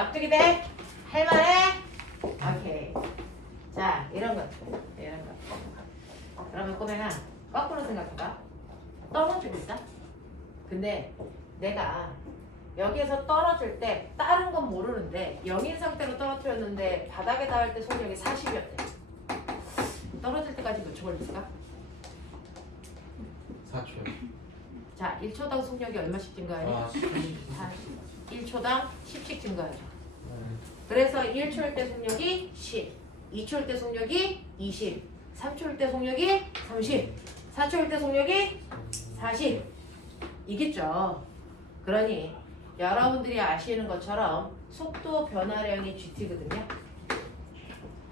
납득이 돼? 할만해? 오케이. 자, 이런 것. 그러면 꼬맹아, 거꾸로 생각해봐. 떨어지고 있다? 근데 내가 여기에서 떨어질 때 다른 건 모르는데 0인 상태로 떨어뜨렸는데 바닥에 닿을 때 속력이 40이었대. 떨어질 때까지 몇 초 걸렸을까? 4초. 자, 1초당 속력이 얼마씩 증가하니? 아, 1초당 10씩 증가하죠. 네. 그래서 1초일 때 속력이 10, 2초일 때 속력이 20, 3초일 때 속력이 30, 4초일 때 속력이 40. 이겠죠. 그러니 여러분들이 아시는 것처럼 속도 변화량이 GT거든요.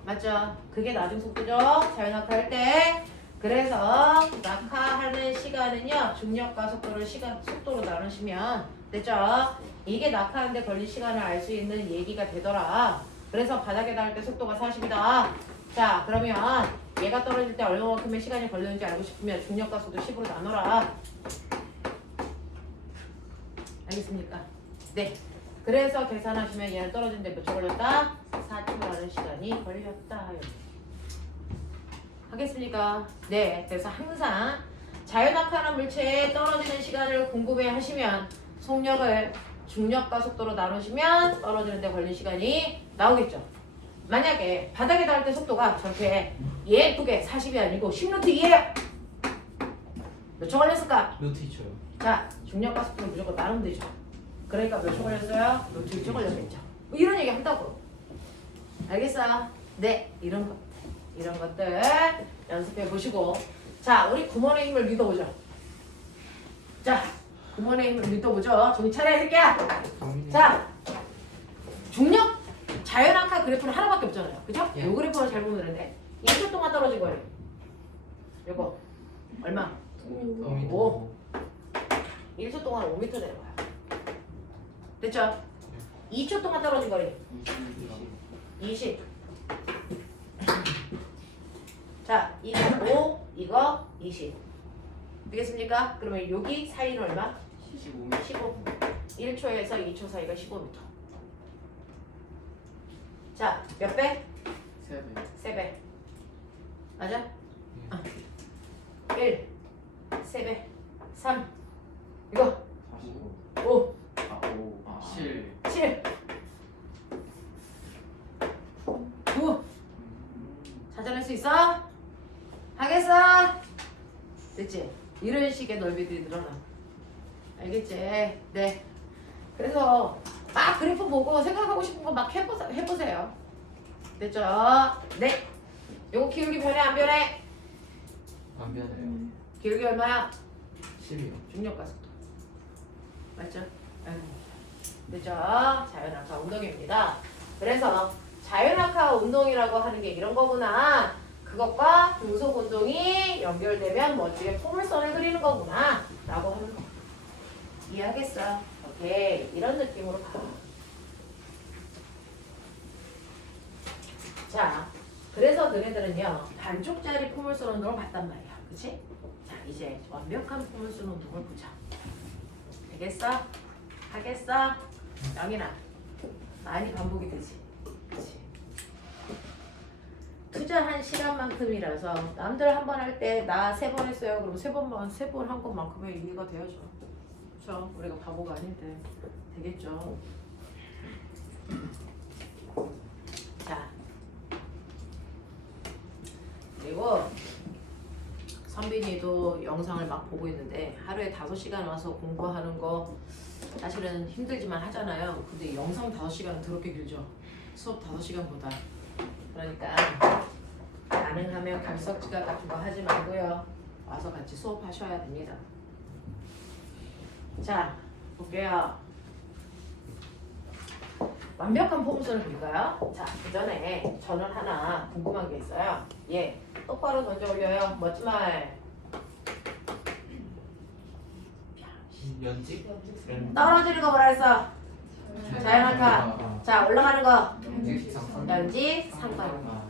맞죠? 그게 나중 속도죠. 자유낙하할 때. 그래서 낙하하는 시간은요. 중력과 속도를 속도로 나누시면 됐죠? 이게 낙하하는데 걸린 시간을 알 수 있는 얘기가 되더라. 그래서 바닥에 닿을 때 속도가 40이다. 자, 그러면 얘가 떨어질 때 얼마만큼의 시간이 걸리는지 알고 싶으면 중력과 속도 10으로 나눠라. 알겠습니까? 네. 그래서 계산하시면 얘는 떨어지는데 몇 초 걸렸다? 4초라는 시간이 걸렸다. 하겠습니까? 네. 그래서 항상 자유낙하하는 물체에 떨어지는 시간을 궁금해 하시면 속력을 중력과 속도로 나누시면 떨어지는데 걸린 시간이 나오겠죠. 만약에 바닥에 닿을 때 속도가 저렇게 예쁘게 40이 아니고 10루트 2예요. 몇 초 걸렸을까? 루트 2초요. 자, 중력과 속도는 무조건 나누면 되죠. 그러니까 몇 초 걸렸어요? 루트 2초 걸렸겠죠. 뭐 이런 얘기 한다고. 알겠어? 네, 이런 것들 연습해 보시고. 자, 우리 구몬의 힘을 믿어보죠. 자, 구몬의 힘을 믿어보죠. 정신 차려야 새끼야. 자, 중력 자연낙하 그래프는 하나밖에 없잖아요. 그죠? 예. 요 그래프만 잘 보면 되는데 1초 동안 떨어진 거예요. 요거 얼마? 5. 1초 동안 5m 되는 거야. 됐죠? 2초 동안 떨어진 거리 20. 자, 이거 5, 이거 20. 되겠습니까? 그러면 여기 사이는 얼마? 15m. 15. 1초에서 2초 사이가 15m. 자, 몇 배? 3배. 3배. 맞아? 1, 3배. 3. 이거 45. 5, 5. 7. 7. 9. 찾아낼 수 있어? 하겠어? 됐지? 이런 식의 넓이들이 늘어나. 알겠지? 네. 그래서 막 그래프 보고 생각하고 싶은 거 막 해보세요. 됐죠? 네. 요거 기울기 변해 안 변해? 안 변해요. 기울기 얼마야? 10이요. 중력과 속도. 맞죠? 됐죠? 자연낙하 운동입니다. 그래서 자연낙하 운동이라고 하는 게 이런 거구나. 그것과 등속 운동이 연결되면 멋지게 포물선을 그리는 거구나 라고 하는 거. 이해하겠어? 오케이. 이런 느낌으로 가. 자, 그래서 너네들은요 반쪽짜리 포물선 운동을 봤단 말이야. 그치? 자, 이제 완벽한 포물선 운동을 보자. 되겠어? 하겠어? 영인아, 많이 반복이 되지? 그치? 투자한 시간만큼이라서 남들 한 번 할 때 나 3번 했어요. 그럼 3번 한 것만큼의 의미가 되어줘. 그렇죠? 우리가 바보가 아닌데 되겠죠? 자, 그리고 선빈이도 영상을 막 보고 있는데 하루에 5시간 와서 공부하는 거 사실은 힘들지만 하잖아요. 근데 영상 5시간은 더럽게 길죠. 수업 5시간보다. 그러니까 가능하면 감석지각 같은 거 하지 말고요. 와서 같이 수업하셔야 됩니다. 자, 볼게요. 완벽한 포물선을 볼까요? 자, 그 전에 저는 하나 궁금한 게 있어요. 예, 똑바로 던져 올려요. 멋진 말. 연직? 떨어지는 거 뭐라 했어? 자연낙하. 자, 올라가는 거. 연직 상상. 연지 상관. 아,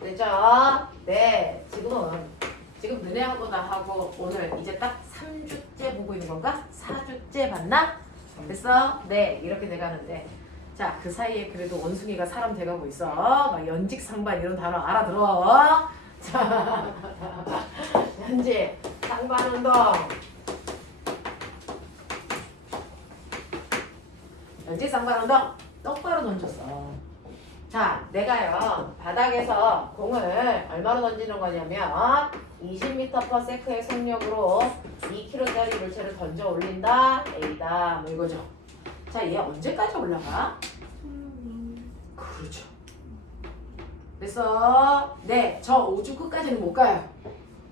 되죠? 네, 지금 너네하고 나하고 오늘 이제 딱 3주째 보고 있는 건가? 4주째 봤나? 됐어? 네, 이렇게 돼가는데 자, 그 사이에 그래도 원숭이가 사람 돼가고 있어. 막 연직상반 이런 단어 알아들어. 자, 현재 상반 운동. 연직상반 운동 똑바로 던졌어. 자, 내가요 바닥에서 공을 얼마로 던지는 거냐면 20m/s의 속력으로 2kg짜리 물체를 던져 올린다. A다. 뭐 이거죠. 자, 얘 언제까지 올라가? 그렇죠. 그래서 네, 저 우주 끝까지는 못 가요.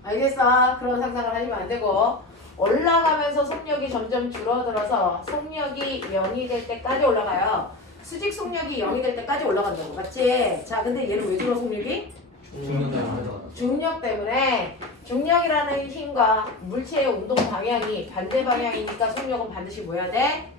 알겠어? 그런 상상을 하시면 안 되고 올라가면서 속력이 점점 줄어들어서 속력이 0이 될 때까지 올라가요. 수직 속력이 0이 될 때까지 올라간다고. 맞지? 자, 근데 얘는 왜 줄어 속력이? 중력 때문에 중력이라는 힘과 물체의 운동 방향이 반대 방향이니까 속력은 반드시 뭐 해야 돼?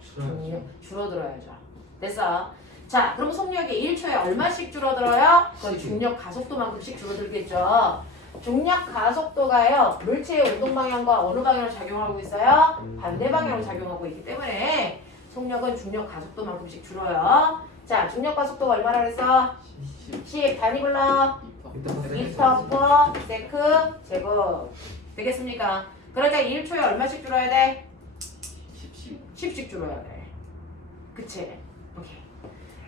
줄어들어야죠. 됐어. 자, 그럼 속력이 1초에 얼마씩 줄어들어요? 그건 중력 가속도만큼씩 줄어들겠죠. 중력 가속도가요 물체의 운동 방향과 어느 방향으로 작용하고 있어요? 반대 방향으로 작용하고 있기 때문에 속력은 중력 가속도만큼씩 줄어요. 자, 중력 가속도가 얼마나 그랬어? 10 단위 불러. 미터/세크 제곱. 되겠습니까? 그러니까 1초에 얼마씩 줄어야 돼? 10씩 줄어야 돼. 그치? 오케이.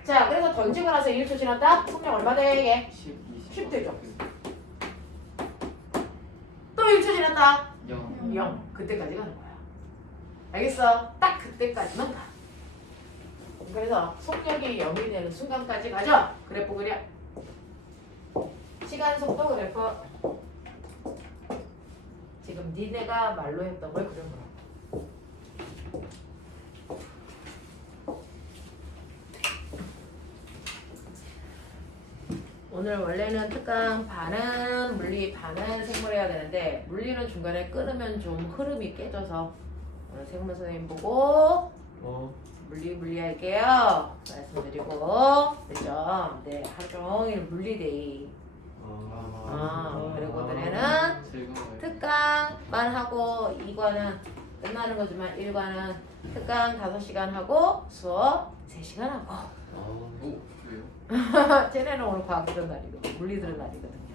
자, 그래서 던지고 나서 1초 지났다? 속력 얼마 돼 이게? 10 되죠. 또 1초 지났다? 0. 그때까지 가는 거야. 알겠어? 딱 그때까지만 가. 그래서 속력이 0이 되는 순간까지 가죠. 그래프 그려. 시간 속도 그래프. 지금 니네가 말로 했던 걸 그려보라. 오늘 원래는 특강 반은 물리 반은 생물 해야 되는데 물리는 중간에 끊으면 좀 흐름이 깨져서 오늘 생물 선생님 보고 물리 할게요. 말씀드리고 됐죠? 네, 하루 종일 물리데이. 그리고 오늘은 특강만 하고 2과는 끝나는 거지만 1과는 특강 5시간 하고 수업 3시간 하고 쟤네는 오늘 과학 들은 날이고 물리 들은 날이거든요.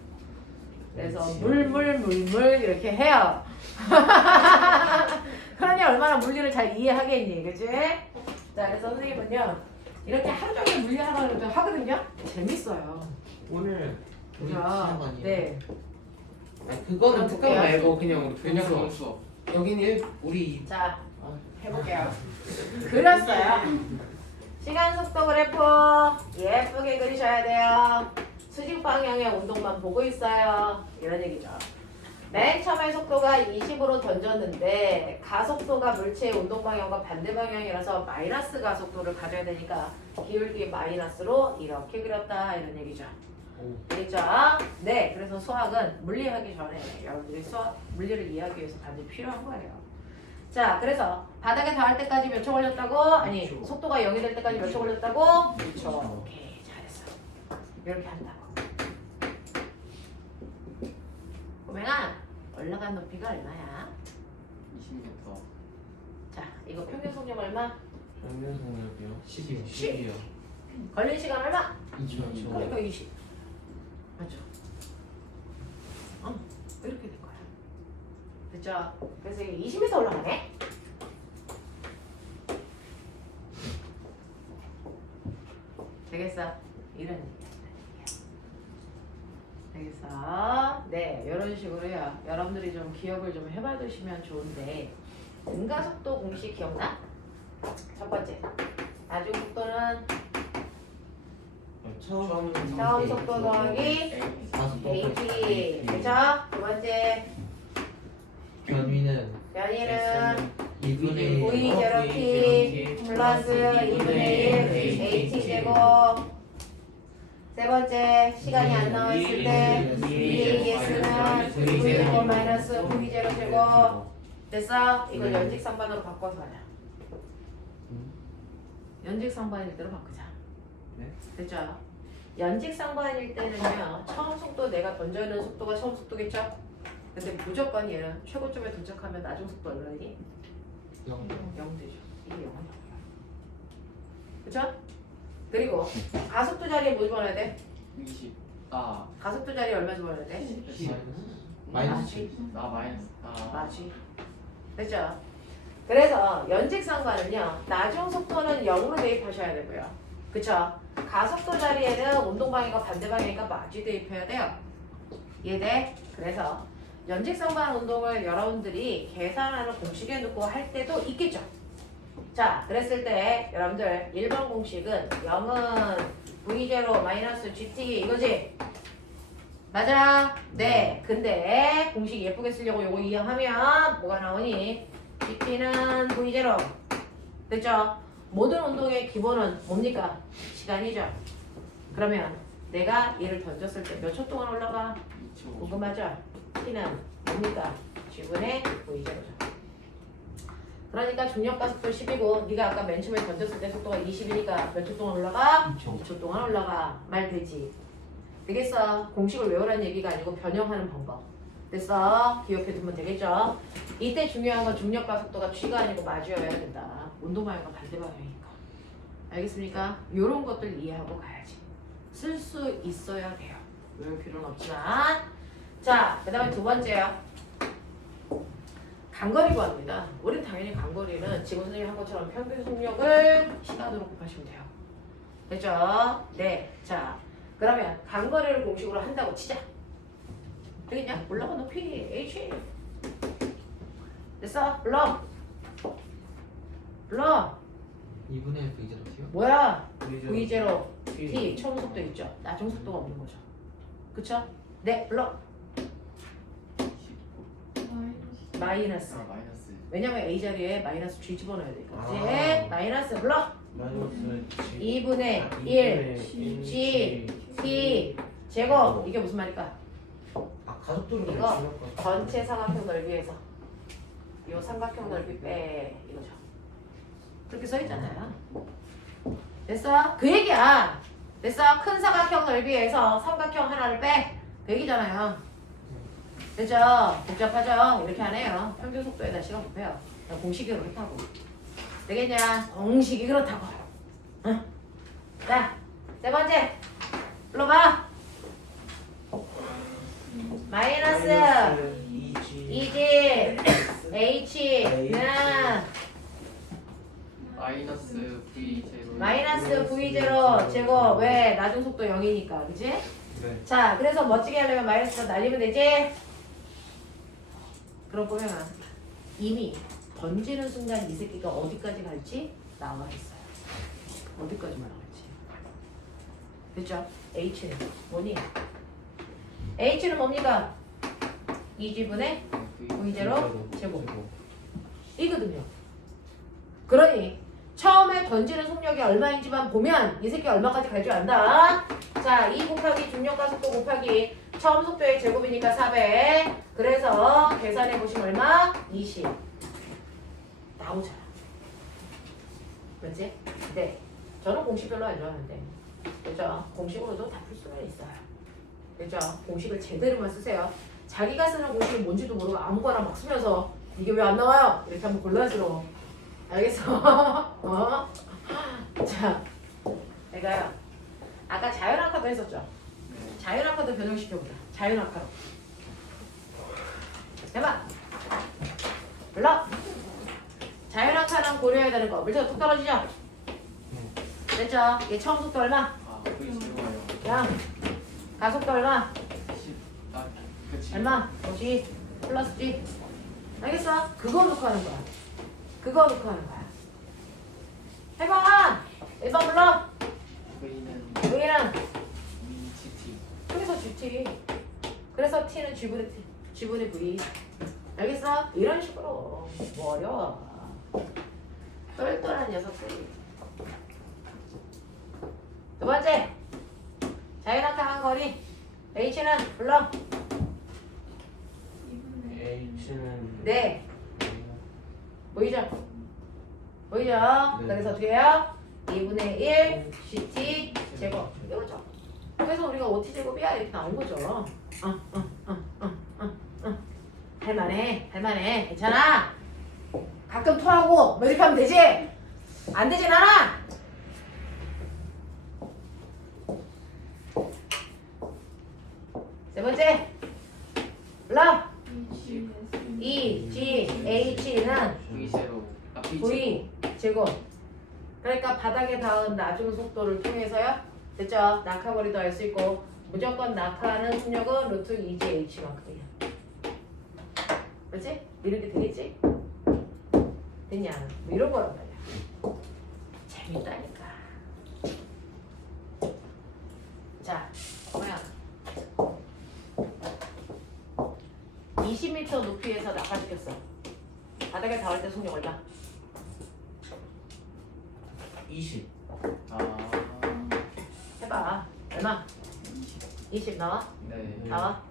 그래서 물물 이렇게 해요. 그러니 얼마나 물리를 잘 이해하겠니, 그치? 자, 그래서 선생님은요 이렇게 하루 종일 물리하라고 하거든요. 재밌어요. 오늘 우리 그죠? 시간만이에요. 네. 그거는 특강 말고 그냥 그냥 분수. 수업. 여기는 우리 자, 해볼게요. 그렸어요. 시간 속도 그래프 예쁘게 그리셔야 돼요. 수직 방향의 운동만 보고 있어요. 이런 얘기죠. 맨 처음에 속도가 20으로 던졌는데 가속도가 물체의 운동 방향과 반대 방향이라서 마이너스 가속도를 가져야 되니까 기울기 마이너스로 이렇게 그렸다 이런 얘기죠. 알겠죠? 네, 그래서 수학은 물리하기 전에 여러분들이 물리를 이해하기 위해서 반드시 필요한 거예요. 자, 그래서 바닥에 닿을 때까지 몇 초 걸렸다고? 아니, 속도가 0이 될 때까지 몇 초 걸렸다고? 6초. 오케이, 잘했어. 이렇게 한다고. 꼬맹아, 올라간 높이가 얼마야? 20m. 자, 이거 평균 속력 얼마? 평균 속력이요. 10이요. 10이요. 걸린 시간 얼마? 2초. 그러니까 20. 맞죠? 이렇게 될 거야. 됐죠? 그래서 이게 20m 올라가네? 되겠어? 이런 얘기야. 되겠어? 네, 이런 식으로요. 여러분들이 좀 기억을 좀 해봐 두시면 좋은데 등가속도 공식 기억나? 첫 번째. 나중 속도는 처음 속도 더하기 AT. 그쵸? 두 번째. 변위는 변이는 2분의 V 제로 T 플러스 2분의 1 AT 제곱. 세 번째, 시간이 안 나와 있을 때 VAS는 V 제곱 마이너스 V 제로 제곱. 됐어? 이걸 연직상반으로 바꿔서 하자. 연직상반일 때로 바꾸자. 네. 됐죠? 연직상반일 때는요, 처음 속도 내가 던져있는 속도가 처음 속도겠죠? 근데 무조건 얘는 최고점에 도착하면 나중 속도 얼마니? 0 되죠. 이게 0이야. 그쵸? 그리고 가속도 자리에 뭐 집어넣어야 돼? 20. 가속도 자리에 얼마 집어넣어야 돼? 마이너스 마이너스. 맞지. 됐죠? 그래서 연직상관은요, 나중 속도는 0으로 대입하셔야 되고요. 그쵸? 가속도 자리에는 운동방향과 반대방향이니까 마주 대입해야 돼요. 이해돼? 그래서 연직상관 운동을 여러분들이 계산하는 공식에 넣고 할 때도 있겠죠? 자, 그랬을 때 여러분들 1번 공식은 0은 V0 마이너스 GT 이거지? 맞아? 네. 근데 공식 예쁘게 쓰려고 요거 이용하면 뭐가 나오니? GT는 V0. 됐죠? 모든 운동의 기본은 뭡니까? 시간이죠. 그러면 내가 얘를 던졌을 때 몇 초 동안 올라가? 2초. 궁금하죠? T는 뭡니까? G분의 V0죠. 그러니까 중력 가속도 10이고 네가 아까 맨 처음에 던졌을 때 속도가 20이니까 몇 초 동안 올라가? 2초 동안 올라가. 말 되지? 되겠어? 공식을 외우라는 얘기가 아니고 변형하는 방법. 됐어? 기억해 두면 되겠죠? 이때 중요한 건 중력 가속도가 G가 아니고 마주여야 된다. 운동 방향과 반대 방향이니까. 알겠습니까? 요런 것들 이해하고 가야지. 쓸 수 있어야 돼요. 외울 필요는 없지만. 자, 그 다음에 두 번째요. 간거리 구합니다. 우린 당연히 간거리는 지금 선생님이 한 것처럼 평균 속력을 시간으로 곱하시면 돼요. 됐죠? 네. 자, 그러면 간거리를 공식으로 한다고 치자. 되겠냐? 올라가 높이 H. 됐어? 불러. 2분의 1 V0T요? 뭐야? V0 T 처음 속도 있죠? 나중 속도가 없는 거죠. 그쵸? 네, 불러. 마이너스. 마이너스. 왜냐면 A 자리에 마이너스 G 집어넣어야 되니까. 아. 이제 마이너스 불러. 마이너스 2분의 1 G T 제곱. 이게 무슨 말일까? 가속도를 이거 중요한 거. 전체 사각형 넓이에서 이 삼각형 넓이 빼 이거죠. 그렇게 써 있잖아요. 됐어? 그 얘기야. 됐어? 큰 사각형 넓이에서 삼각형 하나를 빼. 그 얘기잖아요. 됐죠? 복잡하죠? 이렇게 안 해요. 평균 속도에다 시간 곱해요. 공식이 그렇다고. 되겠냐? 공식이 그렇다고. 응? 자, 세 번째. 불러봐. 마이너스 2G H는 마이너스 V0. 마이너스 V0 제곱. 왜? 나중 속도 0이니까. 그치? 네. 자, 그래서 멋지게 하려면 마이너스가 날리면 되지? 그럼 보면 이미 던지는 순간 이 새끼가 어디까지 갈지 나와 있어요. 어디까지만 갈지. 됐죠? H는 뭐니? H는 뭡니까? 2G분의 V0 제곱. 이거든요. 그러니 처음에 던지는 속력이 얼마인지만 보면 이 새끼 얼마까지 갈 줄 안다. 자, 2 곱하기 중력 가속도 곱하기 처음 속도의 제곱이니까 400. 그래서 계산해 보시면 얼마? 20. 나오잖아. 맞지? 네. 저는 공식 별로 안 좋아하는데. 그죠? 공식으로도 다 풀 수가 있어요. 그죠? 공식을 제대로만 쓰세요. 자기가 쓰는 공식이 뭔지도 모르고 아무거나 막 쓰면서 이게 왜 안 나와요? 이렇게 하면 곤란스러워. 알겠어? 어? 자, 내가요. 아까 자연학화도 했었죠? 자연학화도 변형시켜보자. 자연학화로. 해봐. 불러. 자연학화랑 고려해야 되는 거. 물체가 뚝 떨어지죠? 됐죠? 얘 처음 속도 얼마? V0요. 야. 가속도 얼마? 10. 그치. 얼마? G 플러스 G. 알겠어? 그거 놓고 하는 거야. 그거 놓고 하는 거야. 해봐! 1번 불러! V는 V는 GT. 그래서 GT. 그래서 T는 G분의 V. 알겠어? 이런 식으로. 뭐 어려워. 똘똘한 녀석들이. 두 번째. 자연학화한 거리. H는 불러. H는 네. 보이죠? 보이죠? 네. 그래서 어떻게 해요? 2분의 1 GT 제곱. 이거죠. 그래서 우리가 OT 제곱이야 이렇게 나온 거죠. 할만해. 할만해. 괜찮아. 가끔 토하고 매듭하면 되지? 안 되진 않아. 그러니까 바닥에 닿은 나중 속도를 통해서요. 됐죠? 낙하거리도 알 수 있고 무조건 낙하하는 속력은 루트 2지 h만큼이야. 그렇지? 이렇게 되겠지? 됐냐? 뭐 이런 거란 말이야. 재밌다니까. 자, 뭐야? 20m 높이에서 낙하시켰어. 바닥에 닿을 때 속력 얼마? 20. 아. 해봐. 얼마? 20 나와? 네. 나와?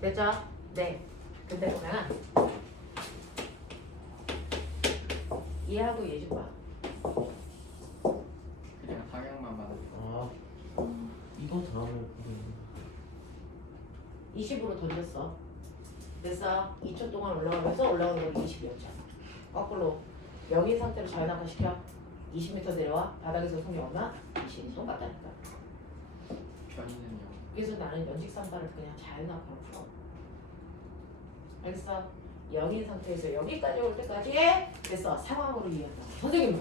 됐죠? 네. 근데 보면 이해하고 이해 좀 봐. 그냥 방향만 받아. 아, 이거 다음에 20으로 던졌어. 됐어. 2초 동안 올라가면서 올라가는 건 20이었죠. 거꾸로 여기 상태로 자연낙하 시켜. 20m 내려와. 바닥에서 속력 얼마? 20. 똑같다니까. 변이는요. 그래서 나는 연식 상반을 그냥 자연낙하로 풀어. 알겠어? 여기 상태에서 여기까지 올 때까지 됐어. 상황으로 이해한다. 선생님은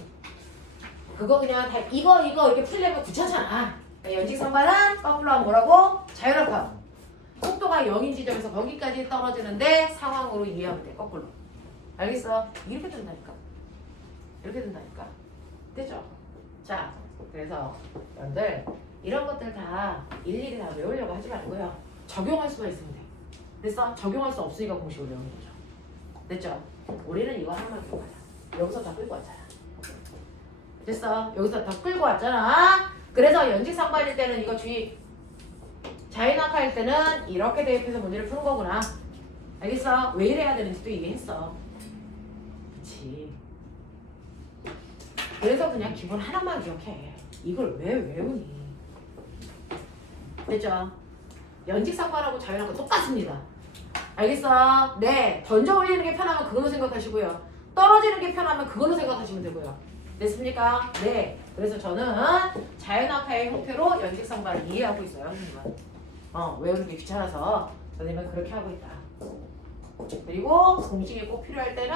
그거 그냥 다 이거 이렇게 풀려면 귀찮잖아. 연식 상반은 거꾸로 하면 뭐라고? 자연낙하. 속도가 0인 지점에서 거기까지 떨어지는데 상황으로 이해하면 돼. 거꾸로. 알겠어? 이렇게 된다니까. 이렇게 된다니까. 됐죠? 자, 그래서 여러분들 이런 것들 다 일일이 다 외우려고 하지 말고요. 적용할 수만 있으면 돼. 됐어? 적용할 수 없으니까 공식을 외우는 거죠. 됐죠? 우리는 이거 하나만 끌고 가자. 여기서 다 끌고 왔잖아. 됐어? 여기서 다 끌고 왔잖아. 그래서 연식상반일 때는 이거 주의. 자연낙하일 때는 이렇게 대입해서 문제를 푸는 거구나. 알겠어? 왜 이래야 되는지도 얘기했어. 그치. 그래서 그냥 기본 하나만 기억해. 이걸 왜 외우니? 됐죠? 연직상반하고 자연하고 똑같습니다. 알겠어? 네. 던져 올리는 게 편하면 그걸로 생각하시고요. 떨어지는 게 편하면 그걸로 생각하시면 되고요. 됐습니까? 네. 그래서 저는 자연낙하의 형태로 연직상반을 이해하고 있어요. 선생님은. 외우는 게 귀찮아서 선생님은 그렇게 하고 있다. 그리고 공식이 꼭 필요할 때는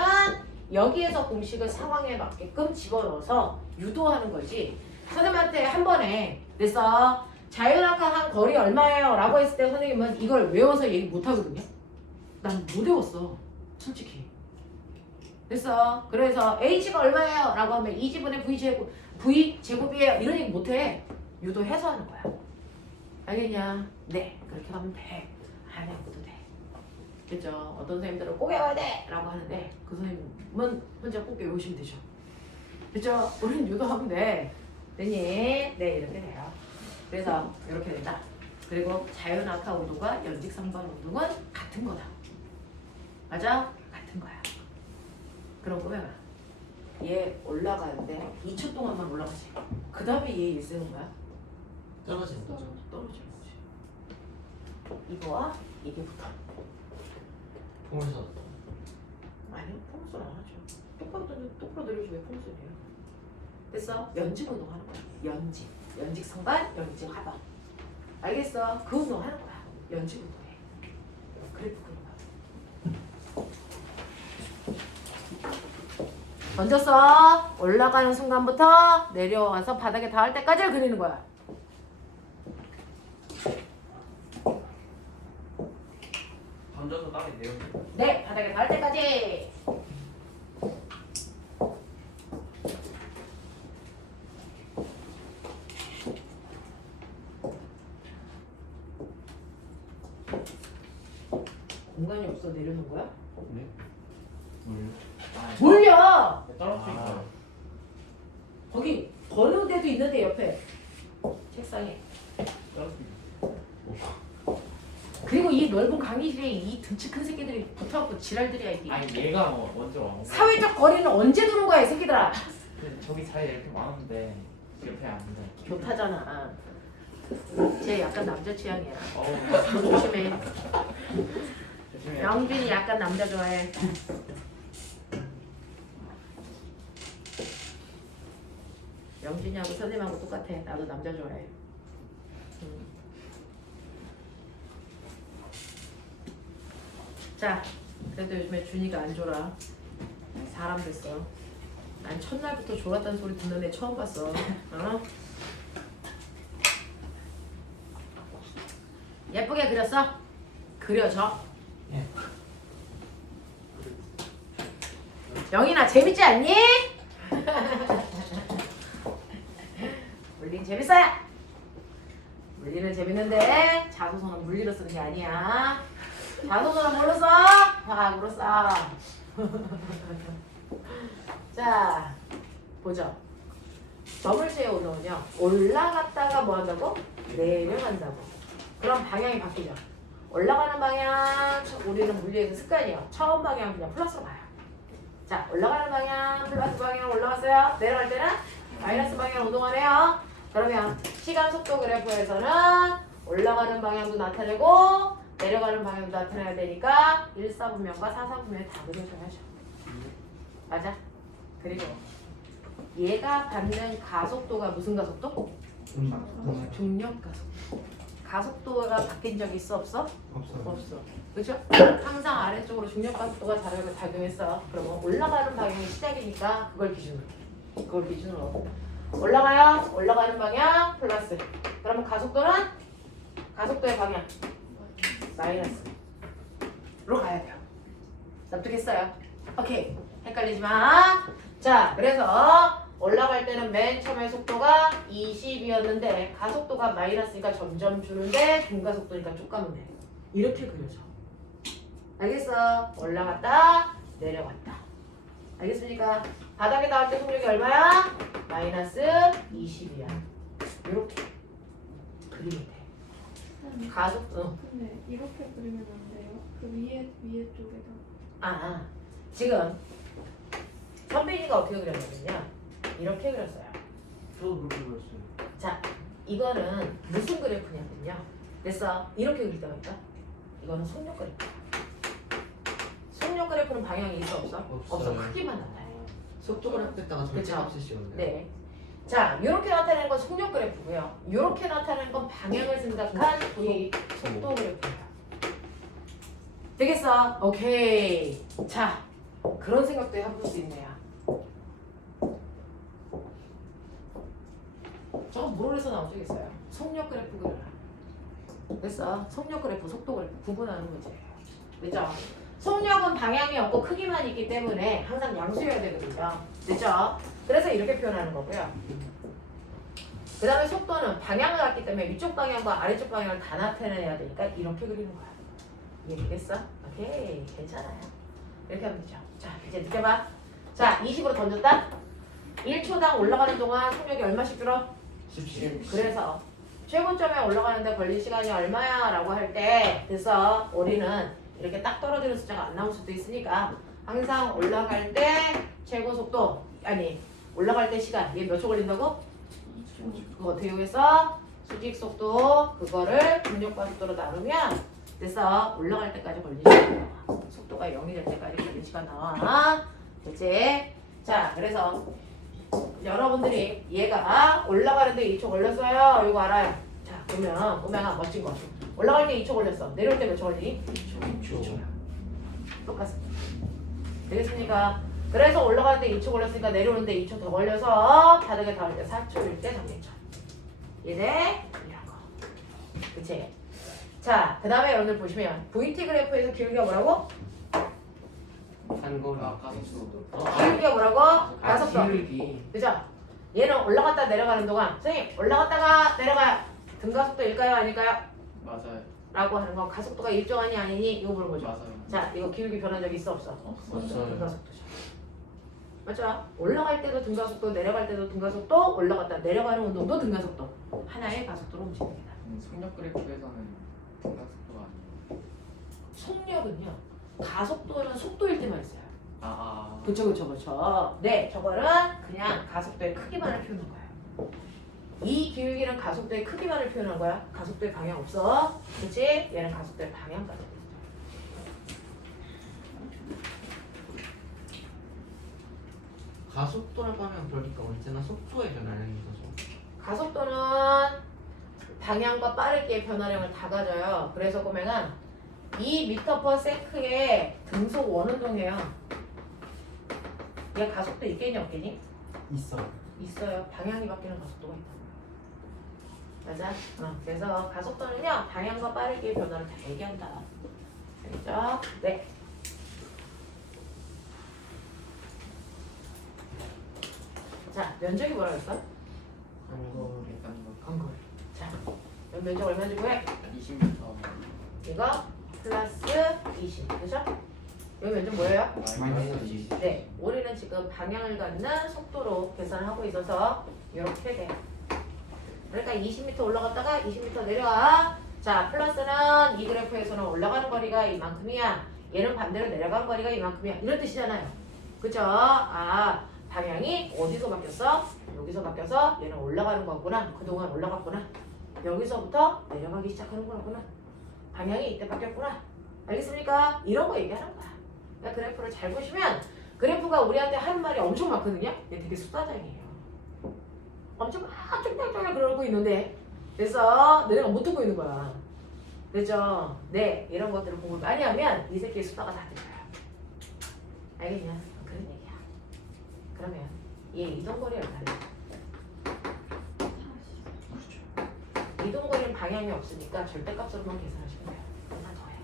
여기에서 공식을 상황에 맞게끔 집어넣어서 유도하는 거지. 선생님한테 한 번에 됐어. 자연낙하한 거리 얼마예요? 라고 했을 때 선생님은 이걸 외워서 얘기 못 하거든요. 난 못 외웠어. 솔직히. 됐어. 그래서 H가 얼마예요? 라고 하면 2지분의 V 제곱이에요. 이런 얘기 못 해. 유도해서 하는 거야. 알겠냐? 네. 그렇게 하면 돼. 안 해도 돼. 그죠? 어떤 선생님들은 꼭 외워야 돼! 라고 하는데 그 선생님은 혼자 꼭 외우시면 되죠. 그죠? 우리는 유도하면 돼. 되니? 네. 이렇게 돼요. 그래서 이렇게 된다. 그리고 자연낙하 운동과 연직상반 운동은 같은 거다. 맞아? 같은 거야. 그런 거면 얘 올라가는데 2초 동안만 올라가지. 그 다음에 얘 일세는 거야? 떨어지는 거죠. 떨어지는 거지. 이거와 이게 붙어. 풍물선. 아니요, 풍선 안 하죠. 똑바로 내려줘. 왜 풍선이에요? 됐어? 연직 운동 하는 거야. 연직 상반, 연직 하반. 알겠어? 그 운동 하는 거야. 연직 운동해. 그래프 그런 거야. 던졌어. 올라가는 순간부터 내려와서 바닥에 닿을 때까지를 그리는 거야. 던져서 땅에 내려. 네, 바닥에 닿을 때까지. 공간이 없어 내려놓은 거야? 네? 몰려. 떨어뜨릴까요? 거기 버는 데도 있는데 옆에 책상에. 그리고 이 넓은 강의실에 이 등치 큰 새끼들이 붙어갖고 지랄들이야 이게. 아니 얘가 먼저 와. 사회적 거리는 언제 두는 거야 이 새끼들아. 근데 저기 자리에 이렇게 많은데 옆에 앉아. 좋다잖아. 쟤 약간 남자 취향이야. 어우 조심해. 조심해. 영준이 약간 남자 좋아해. 영준이하고 선생님하고 똑같아. 나도 남자 좋아해. 자, 그래도 요즘에 준이가 안 졸아. 사람 됐어. 난 첫날부터 졸았다는 소리 듣는 애 처음 봤어. 어? 예쁘게 그렸어? 그려줘. 예. 영인아 재밌지 않니? 물리는 재밌어요. 물리는 재밌는데 자소서는 물리로 쓰는 게 아니야. 자소서는 뭘로 써? 과학으로 써. 자, 보죠. 점을체의 운동은요. 올라갔다가 뭐 한다고? 내려간다고. 그럼 방향이 바뀌죠. 올라가는 방향, 우리는 물리에서 습관이에요. 처음 방향 그냥 플러스로 가요. 자, 올라가는 방향, 플러스 방향 올라갔어요. 내려갈 때는 마이너스 방향 운동하네요. 그러면 시간 속도 그래프에서는 올라가는 방향도 나타내고 내려가는 방향도 나타내야 되니까 1사분면과 4사분면 다 그려줘야죠. 맞아? 그리고 얘가 받는 가속도가 무슨 가속도? 중력 가속도. 가속도가 바뀐 적 있어 없어? 없어요. 없어. 그렇죠? 항상 아래쪽으로 중력 가속도가 작용했어. 그러면 올라가는 방향이 시작이니까 그걸 기준으로 올라가요. 올라가는 방향 플러스. 그러면 가속도는 가속도의 방향 마이너스로 가야 돼요. 납득했어요? 오케이. 헷갈리지 마. 자, 그래서 올라갈 때는 맨 처음에 속도가 20이었는데 가속도가 마이너스니까 점점 주는데 중가속도니까 쭉 가면 돼. 이렇게 그려져. 알겠어? 올라갔다 내려갔다. 알겠습니까? 바닥에 닿을 때 속력이 얼마야? 마이너스 20이야. 이렇게 그리면 돼. 가속도. 근데 이렇게 그리면 안 돼요? 그 위에 쪽에다. 지금 선빈이가 어떻게 그렸냐면요. 이렇게 그렸어요. 저도 그렇게 그렸어요. 자, 이거는 무슨 그래프냐면요. 됐어. 이렇게 그리다니까. 이거는 속력 그래프. 속력 그래프는 방향이 있어 없어? 없어요. 크기만 나타내. 속도 그래프. 됐다가 그쵸. 절대값을 씌웠네요. 네. 자, 이렇게 나타내는 건 속력 그래프고요. 이렇게 나타내는 건 방향을 생각한 이 속도 그래프예요. 되겠어? 오케이. 자, 그런 생각도 해볼 수 있네요. 저거 모르에서 나온 적 있어요. 속력 그래프 그려라. 됐어. 속력 그래프, 속도 그래프 구분하는 문제예요. 그죠? 속력은 방향이 없고 크기만 있기 때문에 항상 양수여야 되거든요. 됐죠? 그래서 이렇게 표현하는 거고요. 그 다음에 속도는 방향을 갖기 때문에 위쪽 방향과 아래쪽 방향을 다 나타내야 되니까 이렇게 그리는 거야. 이해되겠어? 오케이. 괜찮아요. 이렇게 하면 되죠. 자, 이제 느껴봐. 자, 20으로 던졌다. 1초당 올라가는 동안 속력이 얼마씩 줄어? 17. 그래서 최고점에 올라가는데 걸린 시간이 얼마야? 라고 할 때 그래서 우리는 이렇게 딱 떨어지는 숫자가 안 나올 수도 있으니까 항상 올라갈 때 최고 속도 올라갈 때 시간 이게 몇 초 걸린다고? 2초. 그거 어떻게 이용해서 수직 속도 그거를 중력과 속도로 나누면 그래서 올라갈 때까지 걸린 시간 나와. 속도가 0이 될 때까지 걸린 시간 나와. 됐지? 자, 그래서 여러분들이 얘가 올라가는데 2초 걸렸어요. 이거 알아요? 자, 그러면 꼬맹아 멋진 거. 올라갈 때 2초 걸렸어. 내려올 때 몇 초 걸리니? 2초. 똑같습니다. 되겠습니까? 그래서 올라가는데 2초 걸렸으니까 내려오는데 2초 더 걸려서 바닥에 닿을 때 4초일 때 정리점. 이래? 이런 거. 그치? 자, 그 다음에 여러분들 보시면 VT 그래프에서 길기가 뭐라고? 한거 가속도. 길기가 뭐라고? 가속도. 기울기. 그죠? 얘는 올라갔다 내려가는 동안 선생님 올라갔다가 내려가 등가속도일까요? 아닐까요? 맞아요. 라고 하는 건 가속도가 일정하니 아니니 이거 보는 거죠. 맞아요. 자, 이거 기울기 변한 적 있어 없어? 없어요. 등가속도죠. 맞죠? 올라갈 때도 등가속도, 내려갈 때도 등가속도, 올라갔다 내려가는 운동도 등가속도. 하나의 가속도로 움직입니다. 속력 그래프에서는 가속도가 아니에요. 속력은요. 가속도는 속도일 때만 있어요. 그쵸. 네, 저거는 그냥 가속도의 크기만을 표현한 거예요. 이 기울기는 가속도의 크기만을 표현한 거야. 가속도의 방향 없어. 그치? 얘는 가속도의 방향까지. 가속도라고 하면 그러니까 언제나 속도의 변화량이 있어서. 가속도는 방향과 빠르기의 변화량을 다 가져요. 그래서 보면은 2m/s의 등속 원운동이에요. 얘 가속도 있겠니 없겠니? 있어. 있어요. 방향이 바뀌는 가속도가 있다. 맞아? 그래서 가속도는요 방향과 빠르기의 변화를 다 얘기한다. 알겠죠? 네. 자, 면적이 뭐라 그랬어? 한 거. 자, 면적 얼마 주고 해? 20m. 이거 플러스 20, 그죠? 여기 면적 뭐예요? 마이너스 20. 네, 우리는 지금 방향을 갖는 속도로 계산을 하고 있어서 이렇게 돼. 그러니까 20m 올라갔다가 20m 내려와. 자, 플러스는 이 그래프에서는 올라가는 거리가 이만큼이야. 얘는 반대로 내려가는 거리가 이만큼이야. 이런 뜻이잖아요. 그죠? 아, 방향이 어디서 바뀌었어? 여기서 바뀌어서 얘는 올라가는 거구나. 그동안 올라갔구나. 여기서부터 내려가기 시작하는 거구나. 방향이 이때 바뀌었구나. 알겠습니까? 이런 거 얘기하는 거야. 그러니까 그래프를 잘 보시면 그래프가 우리한테 하는 말이 엄청 많거든요. 얘 되게 수다장이에요. 엄청 막 쫑쫑쫑 그러고 있는데 그래서 너네가 못 듣고 있는 거야. 그죠? 네, 이런 것들을 공부를 많이 하면 이 새끼의 수다가 다 들려요. 알겠냐? 그런 얘기야. 그러면 얘 이동거리 얼마냐? 이동거리는 방향이 없으니까 절대값으로만 계산하시면 돼요. 하나 더 해.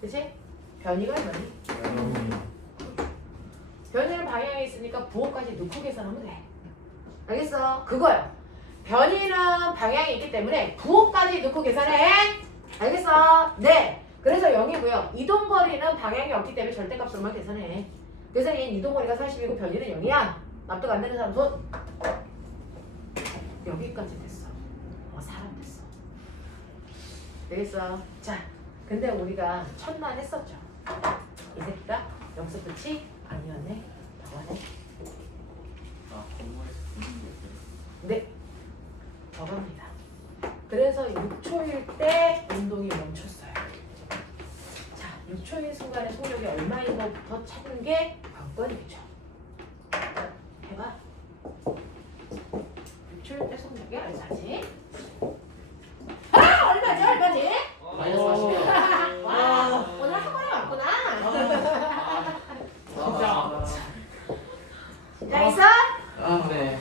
그치? 변이가 얼마니? 변이는 방향이 있으니까 부호까지 넣고 계산하면 돼. 알겠어? 그거요. 변이는 방향이 있기 때문에 부호까지 넣고 계산해. 알겠어? 네. 그래서 0이고요. 이동거리는 방향이 없기 때문에 절대값으로만 계산해. 그래서 얘는 이동거리가 40이고 변이는 0이야. 납득 안 되는 사람 손. 여기까지 됐어. 사람 됐어. 되겠어? 자, 근데 우리가 첫날 했었죠. 이 새끼가 여기서 끝이 아니었네. 더하네. 아, 건물에서 듣는 게 네. 더합니다. 그래서 6초일 때 운동이 멈췄어요. 자, 6초일 순간에 속력이 얼마인 것부터 찾는 게 관건이죠. 해봐. 6초일 때 속력이 얼마지? 아! 얼마지? 마이너스 40. 와, 오늘 학원에 왔구나. 심장 있어? 아, 네.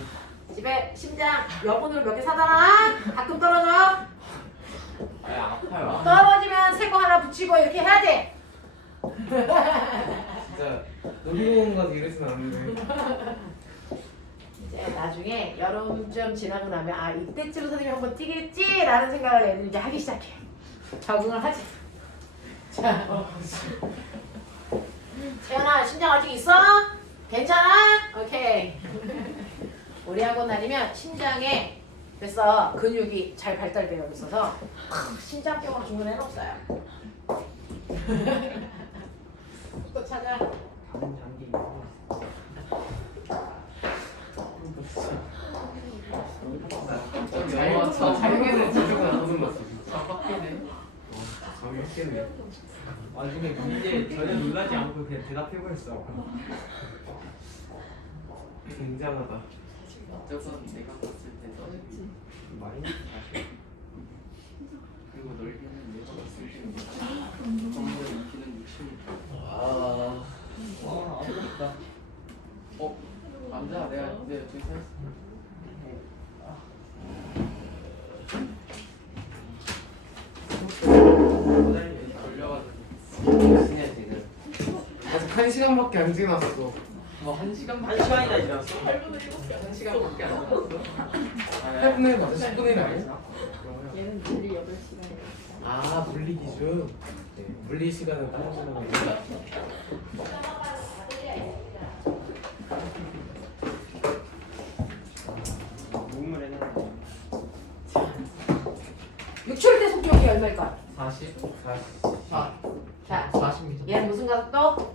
집에 심장 여분으로 몇 개 사다놔? 가끔 떨어져? 아니 아파요. 떨어지면 새 거 하나 붙이고 이렇게 해야지. 진짜 놀이공원 가서 이러진 않는데. 이제 나중에 여름쯤 지나고 나면 아 이때쯤 선생님이 한번 뛰겠지라는 생각을 애들이 이제 하기 시작해. 적응을 하지. 자, 채연아 심장 아직 있어? 괜찮아? 오케이. 우리 학원 다니면 심장에 그래서 근육이 잘 발달되어 있어서 심장병으로 죽는 애는 없어요. 또 찾아. 다른 장기 있어. 잘게는 지수가 무슨 맛이? 바뀌네. 재밌겠네. 나중에 문제 전혀 놀라지 않고 그냥 대답해버렸어. 굉장하다. 어쩌건 내가 봤을 때 너지. 마이너스 40. 그리고 넓이는 내가 봤을 때는 건물 인기는 60m. 아. 아프겠다. 앉아. 내가 저기 서 있어. 걸려가지고. 무슨이야 지금? 아직 1시간밖에 안 지났어. 뭐 1시간 반. 1시간이나 지났어? 1시간밖에 안 남았어. 8분의 1 맞아? 10분의 1 아니야? 얘는 물리 8시간이니까. 아 물리 기준. 네, 물리 시간은 다른 시간에. 모음을 해놨네. 6초일 때 속력이 얼마일까? 40? 자, 40m. 얘는 무슨 가속도?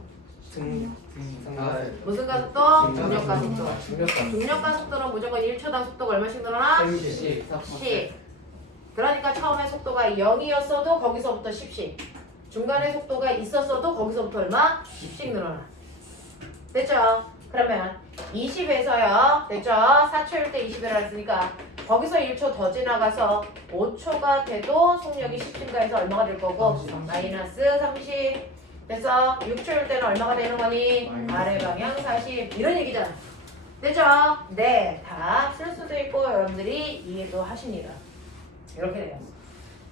무슨 가속도? 중력 가속도. 중력 가속도는 무조건 1초당 속도가 얼마씩 늘어나? 10. 그러니까 처음에 속도가 0이었어도 거기서부터 10씩. 중간에 속도가 있었어도 거기서부터 얼마? 10씩 늘어나. 됐죠? 그러면 20에서요. 됐죠? 4초일 때 20이라 했으니까 거기서 1초 더 지나가서 5초가 돼도 속력이 10 증가해서 얼마가 될 거고? 마이너스 30. 됐어? 6초일 때는 얼마가 되는 거니? 아래 방향 40 이런 얘기잖아. 됐죠? 네, 다 쓸 수도 있고 여러분들이 이해도 하십니다. 이렇게 돼요.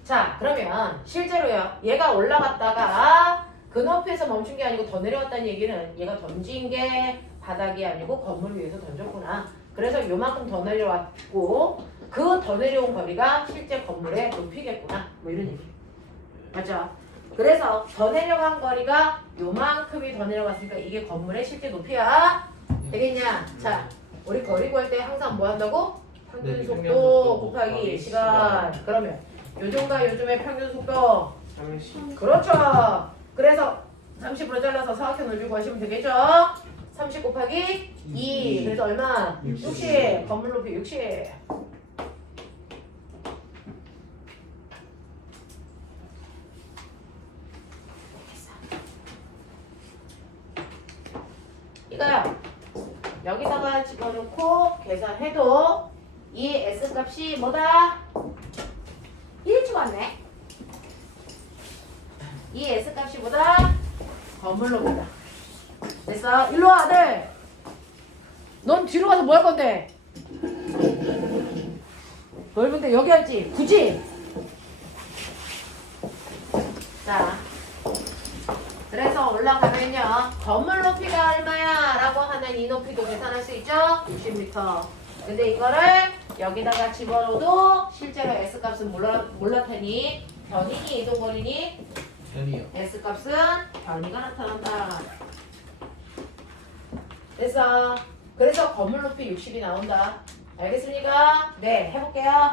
자, 그러면 실제로요. 얘가 올라갔다가 그 높이에서 멈춘 게 아니고 더 내려갔다는 얘기는 얘가 던진 게 바닥이 아니고 건물 위에서 던졌구나. 그래서 요만큼 더 내려왔고 그 더 내려온 거리가 실제 건물의 높이겠구나. 뭐 이런 얘기. 맞죠? 그래서 더 내려간 거리가 요만큼이 더 내려갔으니까 이게 건물의 실제 높이야. 되겠냐? 자, 우리 거리 구할 때 항상 뭐 한다고? 평균 네, 속도 평균 속도 곱하기 곱하기 시간. 그러면 요즘과 요즘의 평균 속도 30. 그렇죠. 그래서 30으로 잘라서 사각형을 구하시면 되겠죠? 30 곱하기 2. 그래서 얼마? 60. 건물 높이 60. 이거요. 여기다가 집어넣고 계산해도 이 S값이 뭐다? 1주 같네. 이 S값이 뭐다? 건물 높이다. 됐어? 일로 와 아들. 넌 뒤로 가서 뭐 할 건데? 넓은데 여기 할지? 굳이? 자, 그래서 올라가면요 건물 높이가 얼마야? 라고 하는 이 높이도 계산할 수 있죠? 60m. 근데 이거를 여기다가 집어넣어도 실제로 S값은 몰라 테니 변이니 이동거리니? 변이요. S값은 변이가 나타난다. 됐어. 그래서 건물 높이 60이 나온다. 알겠습니까? 네, 해볼게요.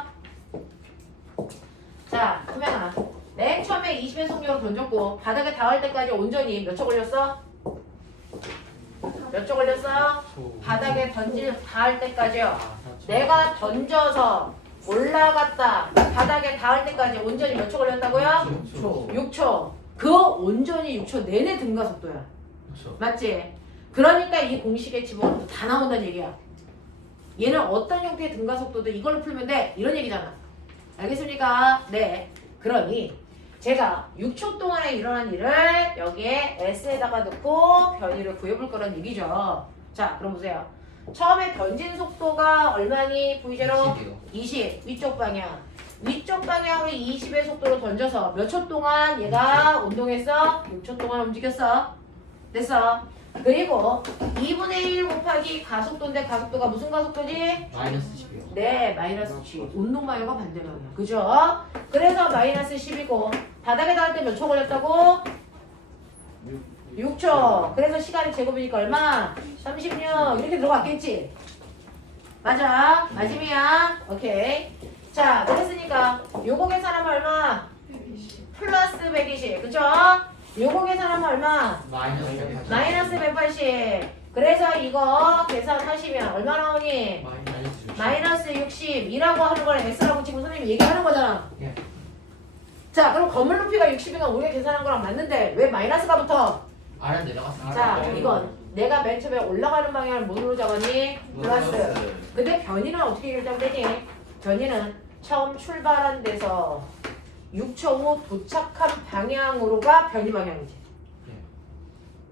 자, 그러면 맨 처음에 20의 속력을 던졌고 바닥에 닿을 때까지 온전히 몇 초 걸렸어? 몇 초 걸렸어? 바닥에 닿을 때까지요. 내가 던져서 올라갔다 바닥에 닿을 때까지 온전히 몇 초 걸렸다고요? 6초. 그 온전히 6초 내내 등가 속도야. 그렇죠. 맞지? 그러니까 이 공식에 집어넣어도 다 나온다는 얘기야. 얘는 어떤 형태의 등가 속도도 이걸로 풀면 돼. 이런 얘기잖아. 알겠습니까? 네. 그러니 제가 6초 동안에 일어난 일을 여기에 S에다가 넣고 변이를 구해볼 거란 얘기죠. 자, 그럼 보세요. 처음에 던진 속도가 얼마니? V0? 20. 위쪽 방향. 위쪽 방향으로 20의 속도로 던져서 몇 초 동안 얘가 운동했어? 6초 동안 움직였어. 됐어. 그리고 2분의 1 곱하기 가속도인데 가속도가 무슨 가속도지? 마이너스 10이요. 네, 마이너스 10. 운동 방향과 반대 방향. 그죠? 그래서 마이너스 10이고 바닥에 닿을 때 몇 초 걸렸다고? 6초. 그래서 시간이 제곱이니까 얼마? 36. 이렇게 들어갔겠지? 맞아. 맞으면 오케이. 자, 그랬으니까 요거 계산하면 얼마? 120. 플러스 120. 그죠? 요거 계산하면 얼마? 마이너스 180. 그래서 이거 계산하시면 얼마 나오니? 마이너스 60이라고 하는 걸 S라고 지금 선생님이 얘기하는 거잖아. 예. 자, 그럼 건물 높이가 60이면 우리가 계산한 거랑 맞는데 왜 마이너스가 붙어? 아래 내려갔어. 자, 이건 내가 맨 처음에 올라가는 방향을 뭐로 잡았니? 플러스. 근데 변이는 어떻게 결정되니? 변이는 처음 출발한 데서 6초 후 도착한 방향으로가 변이 방향이지. 예.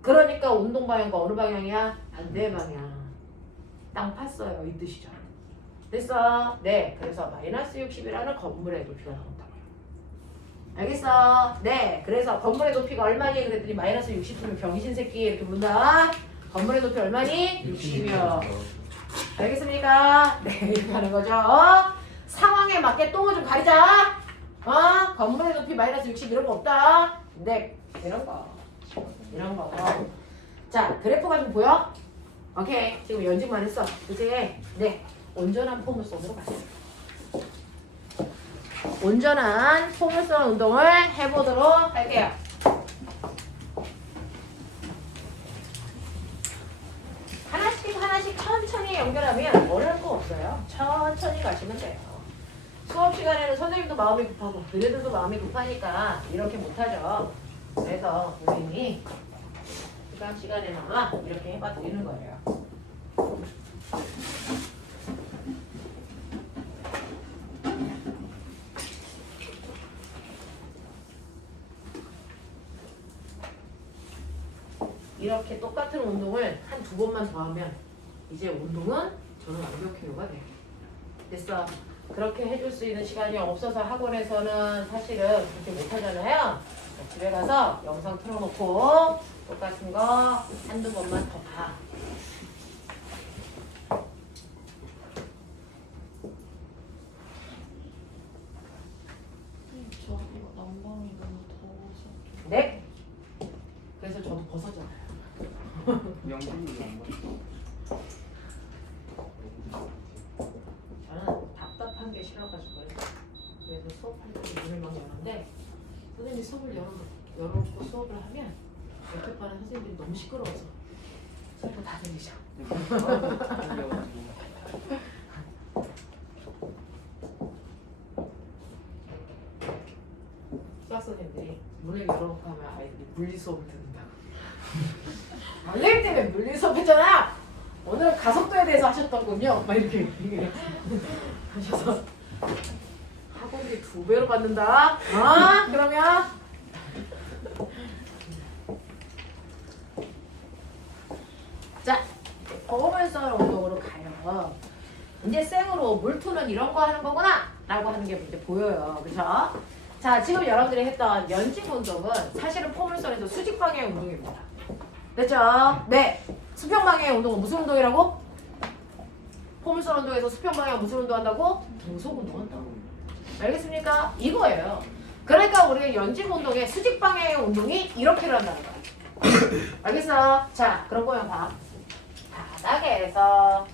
그러니까 운동 방향과 어느 방향이야? 반대 방향. 땅 팠어요. 이 뜻이죠. 됐어? 네. 그래서 마이너스 60이라는 건물의 높이가 나온다고요. 알겠어? 네. 그래서 건물의 높이가 얼마니? 그랬더니 마이너스 60이면 병신 새끼 이렇게 본다. 건물의 높이 얼마니? 60이요. 알겠습니까? 네. 이렇게 하는 거죠. 상황에 맞게 똥을 좀 가리자. 건물의 높이 마이너스 60 이런 거 없다. 네. 이런 거. 이런 거. 자, 그래프가 좀 보여? 오케이. 지금 연습만 했어. 그치? 네. 온전한 포물선으로 가세요. 온전한 포물선 운동을 해보도록 할게요. 하나씩 천천히 연결하면 어려울 거 없어요. 천천히 가시면 돼요. 수업 시간에는 선생님도 마음이 급하고 너희들도 마음이 급하니까 이렇게 못하죠. 그래서 선생님이 시간 시간에나마 이렇게 해봐 드리는 거예요. 이렇게 똑같은 운동을 한 2번만 더 하면 이제 운동은 저는 완벽해요가 돼요. 됐어. 그렇게 해줄 수 있는 시간이 없어서 학원에서는 사실은 그렇게 못하잖아요. 집에 가서 영상 틀어놓고 똑같은 거 한두 번만 더 봐. 저 이거 난방이 너무 더워서. 네? 그래서 저도 벗었잖아요. 영준이 안 봤어. 저는 답답한 게 싫어가지고 그래서 수업할 때 문을 막 여는데 선생님이 수업을 열어놓고 수업을 하면 옆에 반은 선생님들이 너무 시끄러워서 소리가 다 들리죠. 수학 선생님들이 문을 열어놓고 하면 아이들이 물리 수업을 듣는다고. 선생님 때문에 물리 수업 했잖아. 오늘 가속도에 대해서 하셨더군요. 막 이렇게 하셔서 학원비 2배로 받는다. 아 그러면 자 버거면서 운동으로 가요. 이제 생으로 물투는 이런 거 하는 거구나 라고 하는 게 이제 보여요. 그렇죠? 자 지금 여러분들이 했던 연직 운동은 사실은 포물선에서 수직 방향의 운동입니다. 됐죠? 네. 수평 방향의 운동은 무슨 운동이라고? 포물선 운동에서 수평 방향 무슨 운동한다고? 등속 운동한다고. 알겠습니까? 이거예요. 그러니까 우리가 연직 운동의 수직 방향의 운동이 이렇게를 한다는 거야. 알겠어? 자, 그런 거면 봐. 바닥에서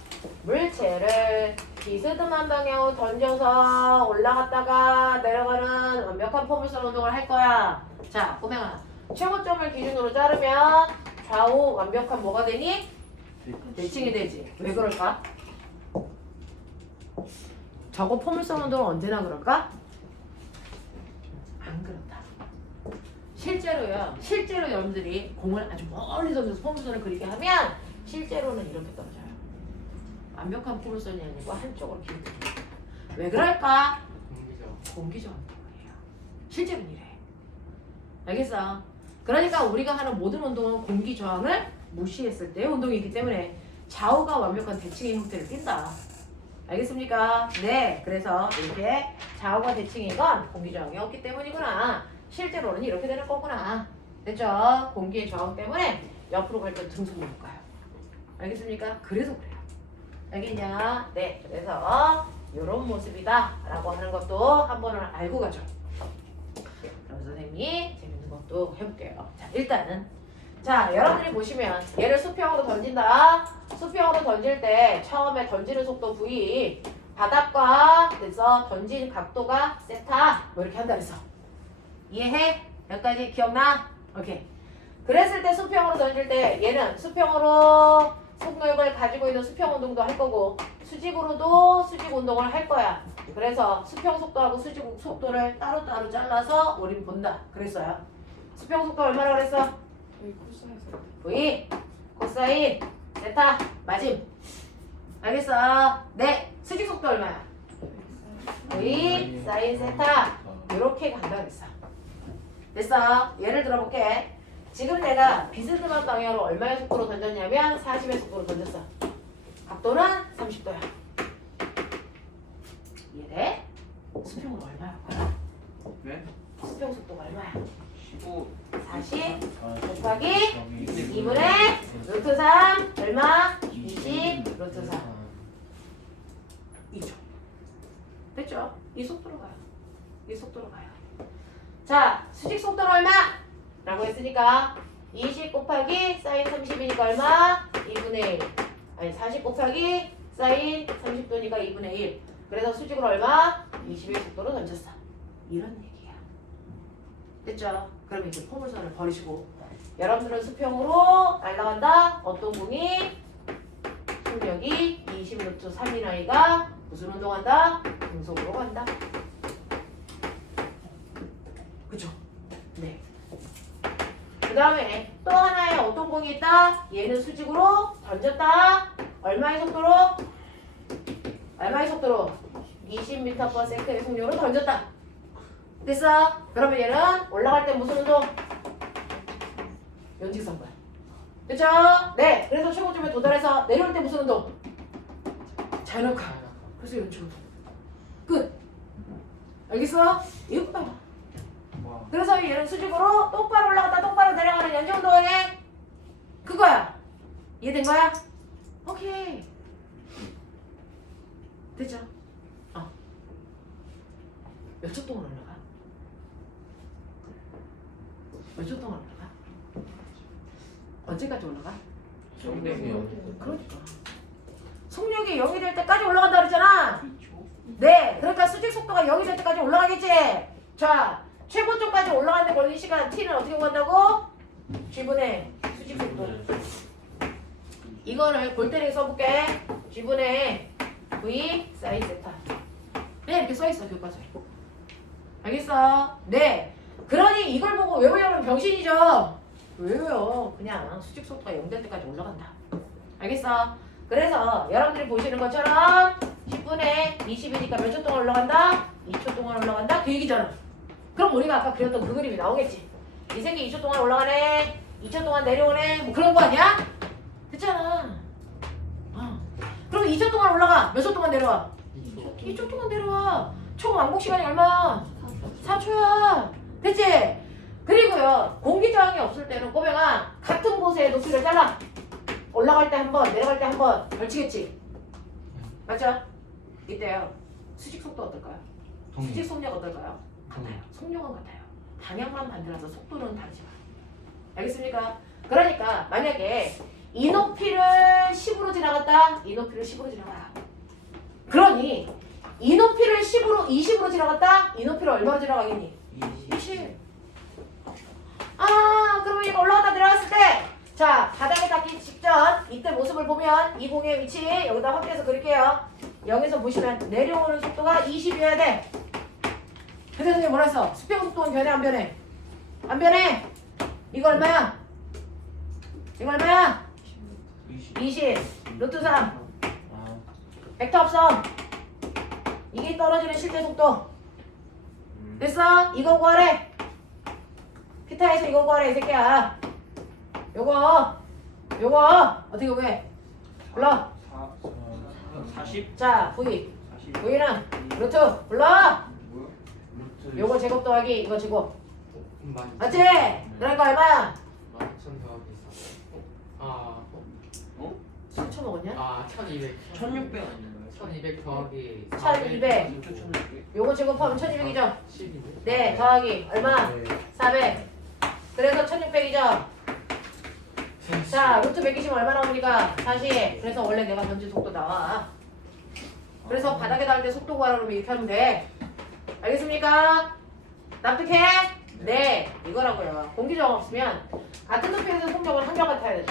물체를 비스듬한 방향으로 던져서 올라갔다가 내려가는 완벽한 포물선 운동을 할 거야. 자, 꼬맹아. 최고점을 기준으로 자르면 좌우 완벽한 뭐가 되니? 대칭이 되지. 왜 그럴까? 저거 포물선 운동은 언제나 그럴까? 안 그렇다. 실제로요. 실제로 여러분들이 공을 아주 멀리 던져서 포물선을 그리게 하면 실제로는 이렇게 떨어져요. 완벽한 포물선이 아니고 한쪽으로 기울게. 왜 그럴까? 공기저항 때문이에요. 실제로는 이래. 알겠어? 그러니까 우리가 하는 모든 운동은 공기 저항을 무시했을 때의 운동이기 때문에 좌우가 완벽한 대칭의 형태를 띈다. 알겠습니까? 네. 그래서 이렇게 좌우가 대칭인 건 공기 저항이 없기 때문이구나. 실제로는 이렇게 되는 거구나. 됐죠? 공기의 저항 때문에 옆으로 갈 때 등수를 못 가요. 알겠습니까? 그래서 그래요. 알겠냐? 네. 그래서 이런 모습이다 라고 하는 것도 한 번은 알고 가죠. 그럼 선생님이 재밌는 것도 해볼게요. 자, 일단은 자, 여러분들이 보시면 얘를 수평으로 던진다. 수평으로 던질 때 처음에 던지는 속도 V, 바닥과 그래서 던진 각도가 세타 뭐 이렇게 한다 그랬어. 이해해? 여기까지 기억나? 오케이. 그랬을 때 수평으로 던질 때 얘는 수평으로 속력을 가지고 있는 수평 운동도 할 거고 수직으로도 수직 운동을 할 거야. 그래서 수평 속도하고 수직 속도를 따로따로 잘라서 우린 본다. 그랬어요. 수평 속도 얼마나 그랬어? 여기 코사에서 V, 코사인, 세타, 마짐. 알겠어? 네. 수직 속도 얼마야? V, 사인, 세타. 이렇게 간다 그랬어. 됐어? 예를 들어볼게. 지금 내가 비스듬한 방향으로 얼마의 속도로 던졌냐면 40의 속도로 던졌어. 각도는 30도야. 이해돼? 수평은 얼마야? 네? 수평 속도가 얼마야? 15. 40 곱하기 2분의 루트 3 얼마? 20 루트 3 2죠. 됐죠? 이 속도로 가요. 이 속도로 가요. 자, 수직 속도는 얼마? 라고 했으니까 20 곱하기 사인 30이니까 얼마? 2분의 1. 아니 40 곱하기 사인 30도니까 2분의 1. 그래서 수직으로 얼마? 20의 속도로 던졌어. 이런 얘기야. 됐죠? 그럼 이제 포물선을 버리시고 여러분들은 수평으로 날아간다. 어떤 공이? 속력이 20 루트 3인 아이가 무슨 운동한다? 등속으로 간다. 그쵸? 네. 그 다음에 또 하나의 어떤 공이 있다? 얘는 수직으로 던졌다. 얼마의 속도로? 얼마의 속도로? 20m/s의 속력으로 던졌다. 됐어? 그러면 얘는 올라갈 때 무슨 운동? 연직선거야. 됐죠? 네. 그래서 최고점에 도달해서 내려올 때 무슨 운동? 자연학화. 그래서 이런 식으로. 끝. 알겠어? 이거 봐봐. 와. 그래서 얘는 수직으로 똑바로 올라갔다 똑바로 내려가는 연중 운동이네. 그거야. 이해된 거야? 오케이. 됐죠? 몇 초 동안 올라가? 몇 초 동안 올라가? 언제까지 올라가? 그러니까 속력이 0이 될 때까지 올라간다 그랬잖아. 네, 그러니까 수직 속도가 0이 될 때까지 올라가겠지. 자, 최고점까지 올라가는데 걸린 시간 t는 어떻게 구한다고? g분의 수직 속도. 이거를 골때리게 써볼게. g분의 v 사인 세타. 그냥 이렇게 써있어 교과서에. 알겠어? 네. 그러니 이걸 보고 외우려면 병신이죠. 외워요. 그냥 수직 속도가 0 될 때까지 올라간다. 알겠어? 그래서 여러분들이 보시는 것처럼 10분의 20이니까 몇 초 동안 올라간다? 2초 동안 올라간다? 그 얘기잖아. 그럼 우리가 아까 그렸던 그 그림이 나오겠지. 이 새끼 2초 동안 올라가네, 2초 동안 내려오네, 뭐 그런 거 아니야? 됐잖아. 그럼 2초 동안 올라가, 몇 초 동안 내려와? 2초 동안 내려와. 총 왕복 시간이 얼마야? 4초야. 됐지? 그리고요, 공기 저항이 없을 때는 꼬맹아 같은 곳에 높이를 잘라. 올라갈 때 한 번, 내려갈 때 한 번 걸치겠지. 맞죠? 이때요. 수직 속도 어떨까요? 수직 속력 어떨까요? 같아요. 속력은 같아요. 방향만 반대라서 속도는 다르지만. 알겠습니까? 그러니까 만약에 이 높이를 10으로 지나갔다, 이 높이를 10으로 지나가라. 그러니 이 높이를 10으로 20으로 지나갔다, 이 높이를 얼마로 지나가겠니? 20. 그러면 이거 올라갔다 내려갔을 때, 자, 바닥에 닿기 직전 이때 모습을 보면 이 공의 위치 여기다 확대해서 그릴게요. 여기서 보시면 내려오는 속도가 20이어야 돼. 그 선생님 뭐라 했어? 수평 속도는 변해 안 변해? 안 변해. 이거 얼마야? 이거 얼마야? 20 루트 3 벡터 합성. 이게 떨어지는 실제 속도. 됐어? 이거 구하래. 피타에서 이거 구하래 이 새끼야. 요거 어떻게 구해? 불러. 40. 자, V 40. V는 루트 불러. 요거 제곱 더하기 이거 제곱. 맞지? 그러니까 얼마야? 11,000 더하기 4. 술 처먹었냐? 1200. 1600 아닌가요? 1200 더하기 1200. 요거 제곱하면 1200이죠? 10인데? 네, 더하기 얼마? 400. 그래서 1600이죠? 자, 루트 120은 얼마 나옵니까? 40. 그래서 원래 내가 던진 속도 나와. 그래서 바닥에 닿을 때 속도 구하라 그러면 이렇게 하면 돼. 알겠습니까? 납득해? 네, 이거라고요. 공기저항 없으면 같은 높이에서 속력을 한결같아야 돼.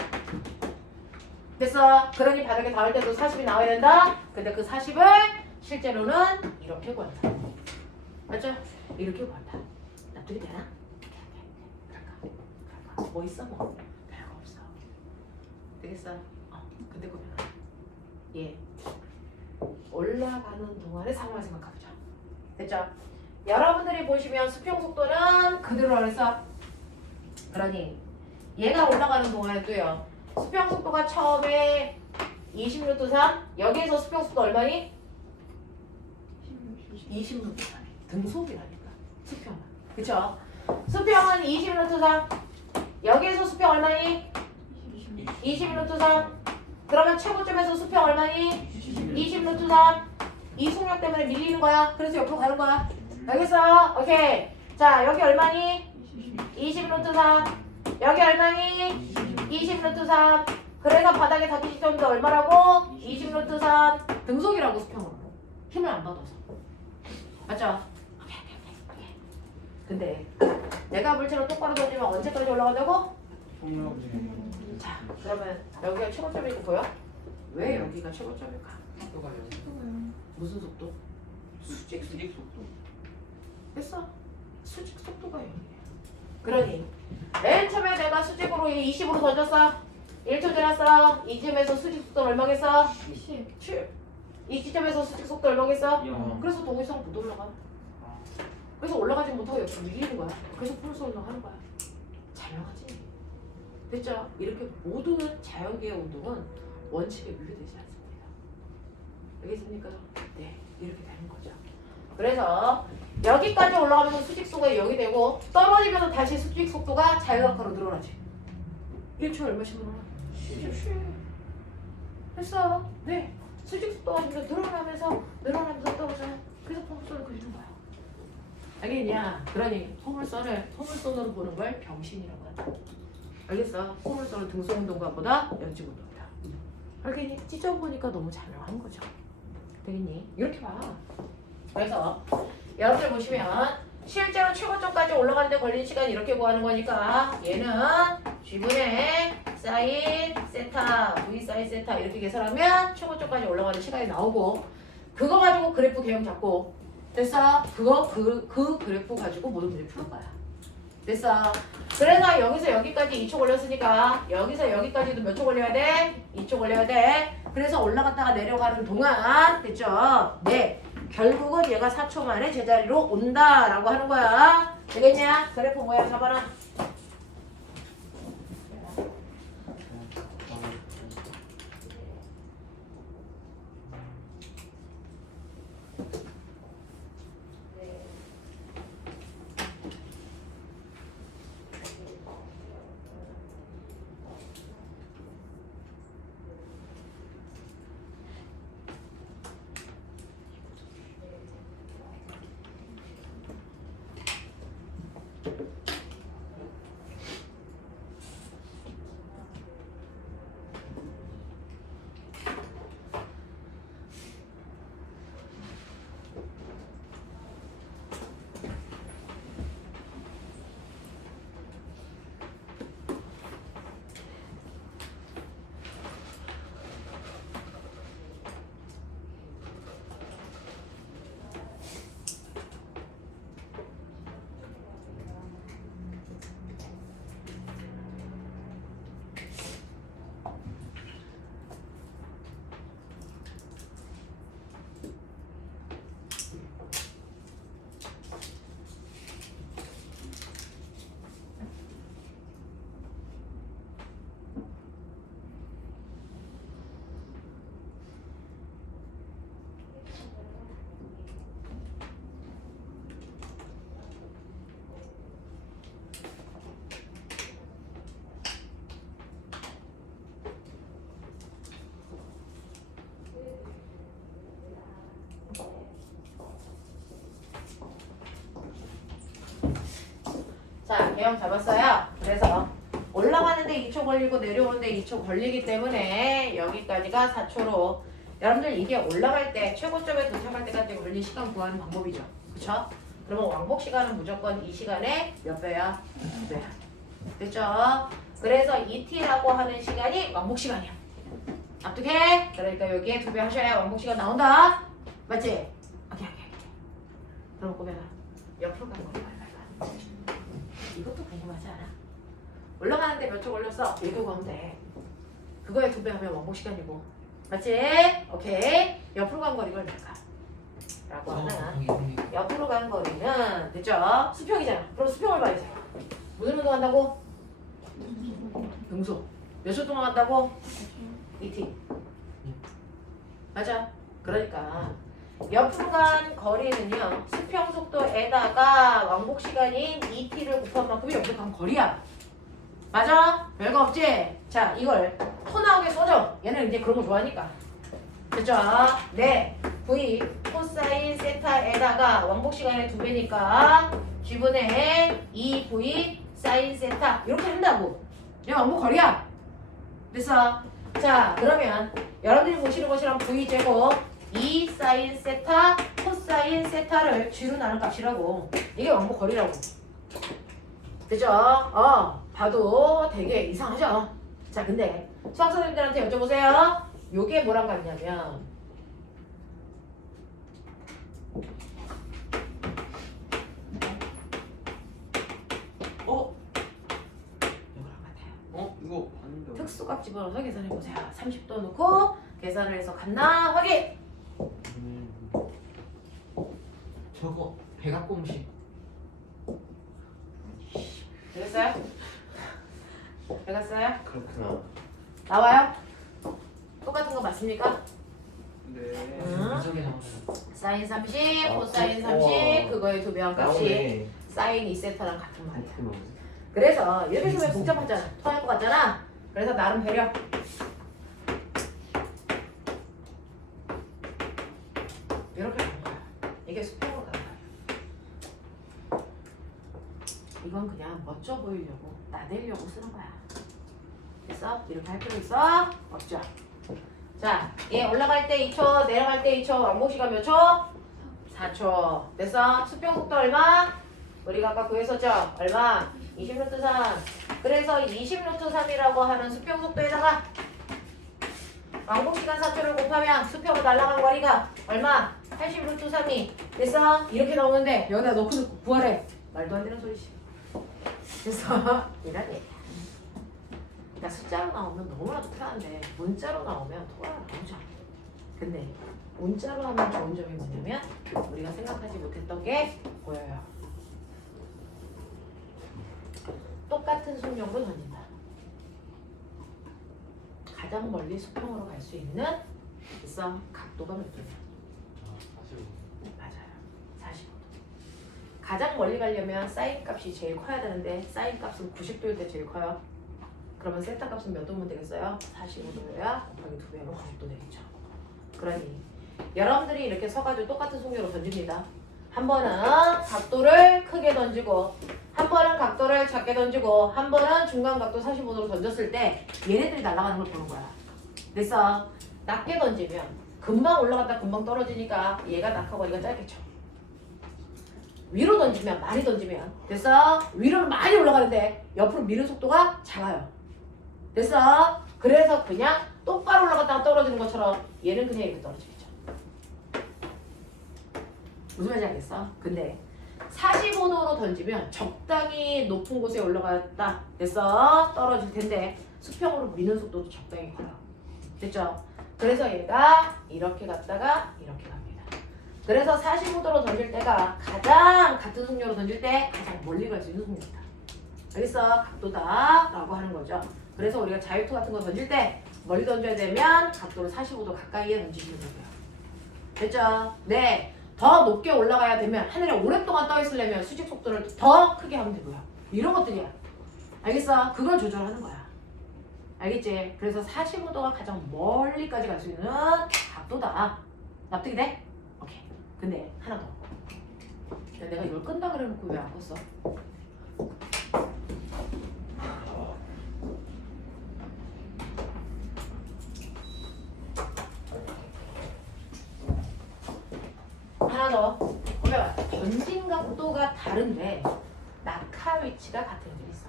됐어? 그러니 바닥에 닿을 때도 40이 나와야 된다? 근데 그 40을 실제로는 이렇게 구한다. 맞죠? 이렇게 구한다. 납득이 되나? 그럴까? 뭐 있어 뭐? 별거 없어. 되겠어? 근데 그러면 예, 올라가는 동안의 상황을 생각해보자. 됐죠? 여러분들이 보시면 수평 속도는 그대로 그래서 그러니 얘가 올라가는 동안에도요, 수평 속도가 처음에 20루트 3, 여기에서 수평 속도 얼마니? 20루트 3이 등속이라니까. 수평은. 그쵸? 수평은 20루트 3, 여기에서 수평 얼마니? 20루트 3. 그러면 최고점에서 수평 얼마니? 20루트 3. 이 속력 때문에 밀리는 거야. 그래서 옆으로 가는 거야. 알겠어? 오케이. 자, 여기 얼마니? 20루트 3. 여기 얼마니? 20루트 3. 그래서 바닥에 닿기 직전인데 얼마라고? 20루트 3. 등속이라고 수평으로. 힘을 안 받아서. 맞죠? 오케이. 근데 내가 물체로 똑바로 던지면 언제까지 올라간다고? 자, 그러면 여기가 최고점이고 보여? 왜 여기가 최고점일까? 속도가 무슨 속도? 수직 속도. 됐어. 수직 속도가 0이야. 그러니 맨 처음에 내가 수직으로 20으로 던졌어. 1초 지났어. 이쯤에서 수직 속도 얼마겠어? 7. 이 지점에서 수직 속도 얼마겠어? 그래서 더 이상 못 올라가. 그래서 올라가지 못하고 옆으로 밀리는 거야. 그래서 플러스 올라가는 거야. 잘 나가지. 됐죠? 이렇게 모든 자연계의 운동은 원칙에 위배되지 않습니다. 알겠습니까? 네, 이렇게 되는 거죠. 그래서 여기까지 올라가면 수직 속도가 0이 되고 떨어지면 다시 수직 속도가 자유각화로 늘어나지. 1초 얼마씩 늘어나? 10. 됐어. 네. 수직 속도가 점점 늘어나면서 떨어져요. 그래서 포물선을 그리는 거야. 알겠냐? 그러니 포물선으로 보는 걸 병신이라고 한다. 알겠어? 포물선은 등소운동과보다 연지운동이다. 알겠니? 찢어보니까 너무 자명한 거죠. 되겠니? 이렇게 봐. 그래서 여러분들 보시면 실제로 최고점까지 올라가는데 걸린 시간이 이렇게 구하는 거니까 얘는 G분의 사인 세타 V 사인 세타 이렇게 계산하면 최고점까지 올라가는 시간이 나오고 그거 가지고 그래프 개형 잡고 됐어? 그 그래프 가지고 모든 문제 푸는 거야. 됐어? 그래서 여기서 여기까지 2초 걸렸으니까 여기서 여기까지도 몇 초 걸려야 돼? 2초 걸려야 돼. 그래서 올라갔다가 내려가는 동안 됐죠? 네. 결국은 얘가 4초 만에 제자리로 온다라고 하는 거야. 되겠냐? 그래프 모양 잡아놔. 자, 개형 잡았어요. 그래서 올라가는데 2초 걸리고 내려오는데 2초 걸리기 때문에 여기까지가 4초로 여러분들 이게 올라갈 때 최고점에 도착할 때까지 걸린 시간 구하는 방법이죠. 그쵸? 그러면 왕복 시간은 무조건 이 시간에 몇 배야? 2배야. 됐죠? 그래서 ET라고 하는 시간이 왕복 시간이야. 납득해? 그러니까 여기에 2배 하셔야 왕복 시간 나온다. 맞지? 오케이. 그럼 꼬매가 옆으로 가는 거야. 이것도 궁금하지 않아? 올라가는데 몇 초 걸렸어? 이거 구하면 돼. 그거에 2배 하면 왕복 시간이고. 맞지? 오케이. 옆으로 간 거리가 얼마일까? 라고 하는 옆으로 간 거리는 됐죠? 수평이잖아. 그럼 수평을 봐야지. 무슨 운동 한다고? 등소. 몇 초 동안 한다고? ET. 맞아. 그러니까 옆으로 간 거리는요 수평 속도에다가 왕복 시간인 ET를 곱한 만큼이 옆으로 간 거리야. 맞아? 별거 없지? 자, 이걸 토 나오게 써줘. 얘는 이제 그런 거 좋아하니까. 됐죠? 네. V 코사인 세타에다가 왕복 시간의 2배니까 G분의 2V 사인 세타 이렇게 한다고. 얘 왕복 거리야. 됐어? 자, 그러면 여러분들이 보시는 것이랑 V제곱 2 사인 세타 코사인 세타를 G로 나눈 값이라고. 이게 왕복 거리라고. 그죠? 봐도 되게 이상하죠? 자, 근데 수학 선생님들한테 여쭤보세요. 요게 뭐랑 같냐면 이거랑 같아요. 이거 봤는데. 특수값 집어넣어서 계산해보세요. 30도 넣고 계산을 해서 같나 확인! 저거 백악공식. 되겠어요? 돼갔어요? 그렇구나. 나와요? 똑같은 거 맞습니까? 네. 응. 이쪽에 나오세요. 사인 30, 아, 코사인 우와. 30 그거의 두 배합 값이 나오네. 사인 2세타랑 같은 말이야. 그렇구나. 그래서 이렇게 보면 복잡하잖아. 토할 것 같잖아. 그래서 나름 배려. 이렇게 가는 거야. 이게 수평으로 가는 거야. 이건 그냥 멋져 보이려고 나대려고 쓰는 거야. 됐어? 이렇게 할 필요 있어? 없죠? 자, 얘 올라갈 때 2초, 내려갈 때 2초, 왕복 시간 몇 초? 4초. 됐어? 수평 속도 얼마? 우리가 아까 구했었죠? 얼마? 20루트 3. 그래서 20루트 3이라고 하는 수평 속도에다가 왕복 시간 4초를 곱하면 수평으로 날아간 거리가 얼마? 80루트 3이 됐어? 이렇게 나오는데 여기다 넣고 구하래. 말도 안 되는 소리지. 그래서 이런 얘기야. 그러니까 숫자로 나오면 너무나도 편한데 문자로 나오면 토가 나오죠. 근데 문자로 하면 좋은 점이 뭐냐면 우리가 생각하지 못했던 게 보여요. 똑같은 속력으로 던진다. 가장 멀리 수평으로 갈 수 있는 있어 각도가 몇 도냐? 맞아요. 45도. 가장 멀리 가려면 사인 값이 제일 커야 되는데 사인 값은 90도일 때 제일 커요. 그러면 세타 값은 몇 도면 되겠어요? 45도여야 곱하기 2배로 90도 되겠죠. 그러니 여러분들이 이렇게 서가지고 똑같은 속력으로 던집니다. 한 번은 각도를 크게 던지고 한 번은 각도를 작게 던지고 한 번은 중간 각도 45도로 던졌을 때 얘네들이 날아가는 걸 보는 거야. 그래서 낮게 던지면 금방 올라갔다 금방 떨어지니까 얘가 낙하거리가 짧겠죠. 위로 던지면 많이 던지면 됐어? 위로는 많이 올라가는데 옆으로 미는 속도가 작아요. 됐어? 그래서 그냥 똑바로 올라갔다가 떨어지는 것처럼 얘는 그냥 이렇게 떨어지겠죠. 무슨 말인지 알겠어? 근데 45도로 던지면 적당히 높은 곳에 올라갔다 됐어? 떨어질 텐데 수평으로 미는 속도도 적당히 커요. 됐죠? 그래서 얘가 이렇게 갔다가 이렇게 갑니다. 그래서 45도로 던질 때가 가장 같은 속력으로 던질 때 가장 멀리 갈 수 있는 속력이다. 알겠어? 각도다 라고 하는 거죠. 그래서 우리가 자유투 같은 거 던질 때 멀리 던져야 되면 각도를 45도 가까이에 던지시면 되고요. 됐죠? 네. 더 높게 올라가야 되면 하늘에 오랫동안 떠 있으려면 수직 속도를 더 크게 하면 되고요. 이런 것들이야. 알겠어? 그걸 조절하는 거야. 알겠지? 그래서 45도가 가장 멀리까지 갈 수 있는 각도다. 납득이 돼? 오케이. 근데 하나 더. 야, 내가 이걸 끈다 그래놓고 왜 안 껐어? 하나 더. 보면 던진 각도가 다른데 낙하 위치가 같은 게 있어.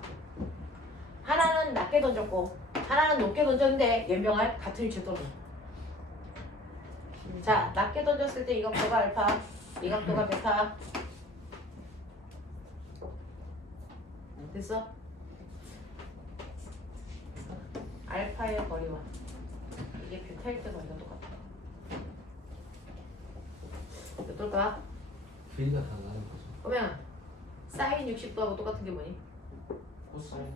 하나는 낮게 던졌고 하나는 높게 던졌는데 연병할 같은 위치에 떨어져. 자, 낮게 던졌을 때 이 각도가 알파, 이 각도가 베타. 됐어? 알파의 거리와 이게 베타일 때 거리가 똑같아. 어떨까? 길이가 달라는 거죠. 그러면 사인 60도하고 똑같은 게 뭐니? 코사인.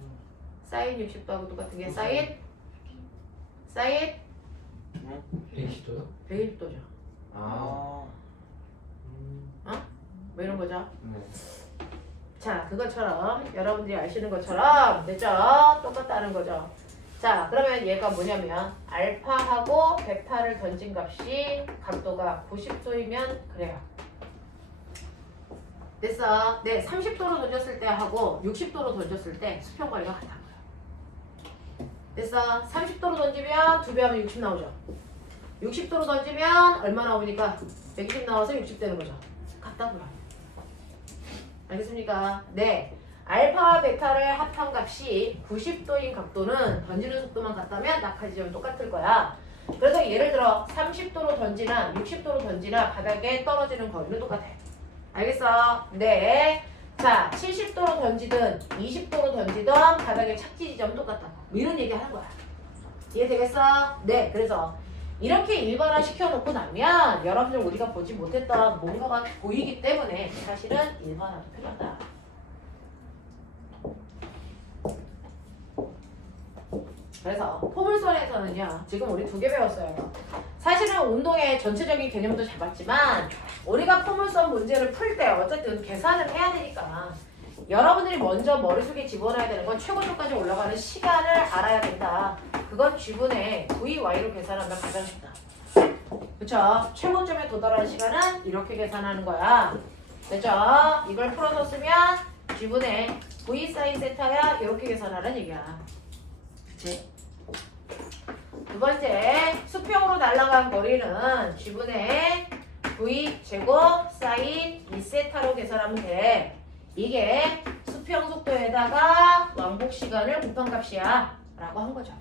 사인 60도하고 똑같은 게 사인 120도요? 120도죠. 아. 뭐 이런 거죠. 네. 자, 그것처럼 여러분들이 아시는 것처럼 됐죠? 똑같다는 거죠. 자, 그러면 얘가 뭐냐면 알파하고 베타를 던진 값이 각도가 90도이면 그래요. 됐어. 네, 30도로 던졌을 때 하고 60도로 던졌을 때 수평거리가 같다는 거야. 됐어. 30도로 던지면 2배 하면 60 나오죠. 60도로 던지면 얼마 나오니까 120 나와서 60 되는 거죠. 같다고요. 알겠습니까? 네. 알파와 베타를 합한 값이 90도인 각도는 던지는 속도만 같다면 낙하 지점이 똑같을 거야. 그래서 예를 들어 30도로 던지나 60도로 던지나 바닥에 떨어지는 거리는 똑같아. 알겠어? 네. 자, 70도로 던지든 20도로 던지든 바닥에 착지 지점은 똑같다. 뭐 이런 얘기 하는 거야. 이해되겠어? 네. 그래서 이렇게 일반화 시켜놓고 나면 여러분들 우리가 보지 못했던 뭔가가 보이기 때문에 사실은 일반화도 필요하다. 그래서 포물선에서는요, 지금 우리 2개 배웠어요. 사실은 운동의 전체적인 개념도 잡았지만 우리가 포물선 문제를 풀 때 어쨌든 계산을 해야 되니까 여러분들이 먼저 머릿속에 집어넣어야 되는 건 최고점까지 올라가는 시간을 알아야 된다. 그건 G분의 VY로 계산하면 가장 쉽다. 그쵸? 최고점에 도달하는 시간은 이렇게 계산하는 거야. 됐죠? 이걸 풀어서 쓰면 G분의 V 사인 세타야 이렇게 계산하는 얘기야. 그치? 두 번째, 수평으로 날아간 거리는 G분의 V 제곱 사인 2세타로 계산하면 돼. 이게 수평 속도에다가 왕복 시간을 곱한 값이야 라고 한 거죠.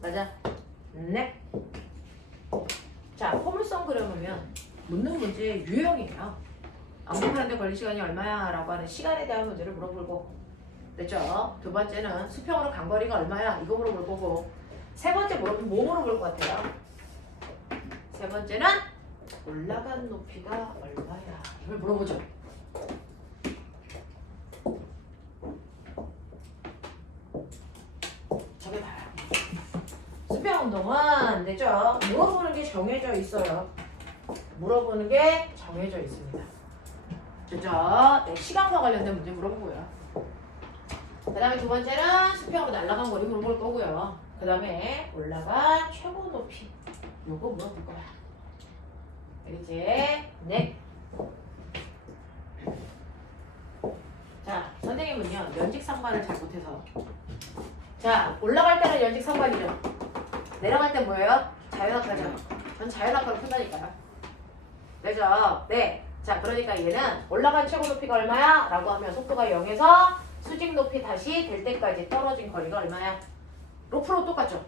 맞아? 네. 자, 포물선 그려보면 묻는 문제 유형이에요. 왕복하는데 걸릴 시간이 얼마야? 라고 하는 시간에 대한 문제를 물어볼 거고, 됐죠? 두 번째는 수평으로 간 거리가 얼마야? 이거 물어볼 거고, 세 번째 물어보면 뭐 물어볼 것 같아요? 세 번째는 올라간 높이가 얼마야? 이걸 물어보죠. 저게 봐요. 수평 운동은 됐죠? 물어보는 게 정해져 있어요. 물어보는 게 정해져 있습니다. 됐죠? 네, 시간과 관련된 문제 물어보고요. 그 다음에 두 번째는 수평으로 날아간 거리 물어볼 거고요. 그 다음에 올라간 최고 높이 요거 물어볼 거야. 알겠지? 네. 자, 선생님은요 연직 상반을 잘못해서, 자, 올라갈 때는 연직 상반이죠. 내려갈 때 뭐예요? 자연학과죠. 전 자연학과로 푼다니까요. 그죠? 네. 자, 그러니까 얘는 올라간 최고 높이가 얼마야? 라고 하면 속도가 0에서 수직 높이 다시 될 때까지 떨어진 거리가 얼마야? 로프로 똑같죠?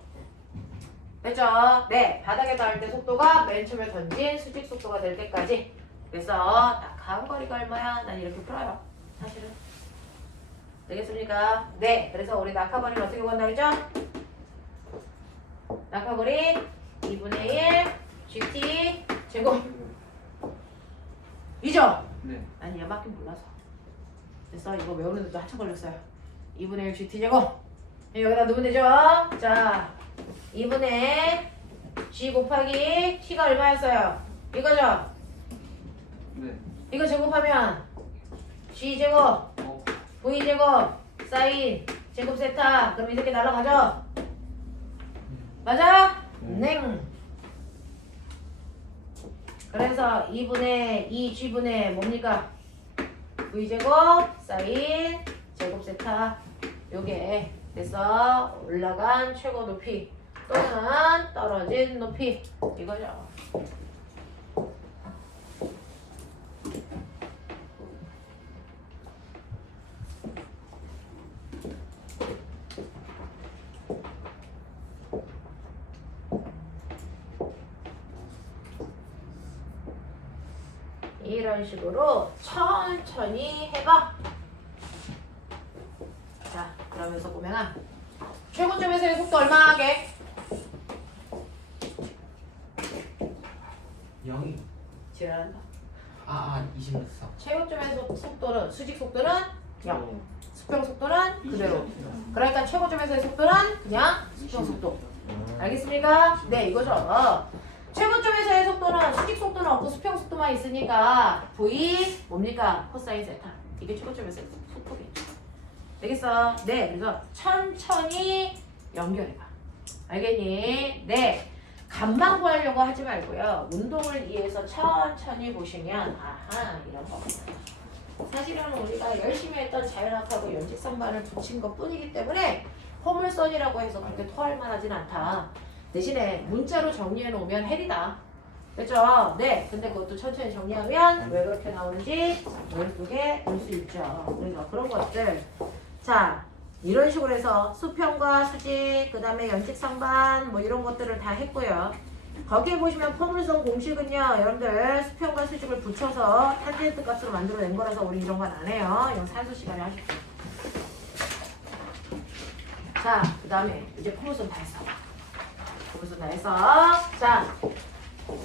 됐죠? 네. 바닥에 닿을 때 속도가 맨 처음에 던진 수직 속도가 될 때까지. 그래서 낙하한 거리가 얼마야? 난 이렇게 풀어요. 사실은. 되겠습니까? 네. 그래서 우리 낙하거리를 어떻게 구한다 그랬죠? 낙하거리 2분의 1 GT 제곱 이죠? 네. 아니 얘밖에 몰라서. 그래서 이거 외우는데도 한참 걸렸어요. 2분의 1 GT 제곱 여기다 넣으면 되죠? 자, 2분의 G 곱하기 T가 얼마였어요? 이거죠? 네. 이거 제곱하면 G 제곱 어. V 제곱 사인 제곱 세타. 그럼 이렇게 날아가죠? 맞아? 네. 그래서 2분의 2G분의 뭡니까? V제곱 사인 제곱 세타. 요게 그래서 올라간 최고 높이 또는 떨어진 높이 이거죠. 이런 식으로 천천히 해봐. 자, 그러면서 보면은 최고점에서의 속도 얼마 하게? 0이 지랄한다. 24. 최고점에서 속도는 수직 속도는 0, 수평 속도는 그대로. 그러니까 최고점에서의 속도는 그냥 수평 속도. 알겠습니까? 네, 이거죠. 최고점에서의 속도는 수직 속도는 없고 수평 속도만 있으니까 V 뭡니까? 코사인 세타. 이게 최고점에서의 속도겠죠. 되겠어? 네, 그래서 천천히 연결해봐. 알겠니? 네. 감만 구하려고 하지 말고요. 운동을 위해서 천천히 보시면 아하 이런 거. 사실은 우리가 열심히 했던 자연학하고 연직상반을 붙인 것 뿐이기 때문에 포물선이라고 해서 그렇게 토할 만하진 않다. 대신에 문자로 정리해 놓으면 헬이다. 그렇죠? 네. 근데 그것도 천천히 정리하면 왜 그렇게 나오는지 머릿속에 올 수 있죠. 그래서 그런 것들. 자, 이런 식으로 해서 수평과 수직, 그 다음에 연직상반 뭐 이런 것들을 다 했고요. 거기에 보시면 포물선 공식은요. 여러분들 수평과 수직을 붙여서 탄젠트 값으로 만들어낸 거라서 우리 이런 건 안 해요. 이건 산수 시간에 하십시오. 자, 그 다음에 이제 포물선 다 했어. 포물선 다 했어. 자,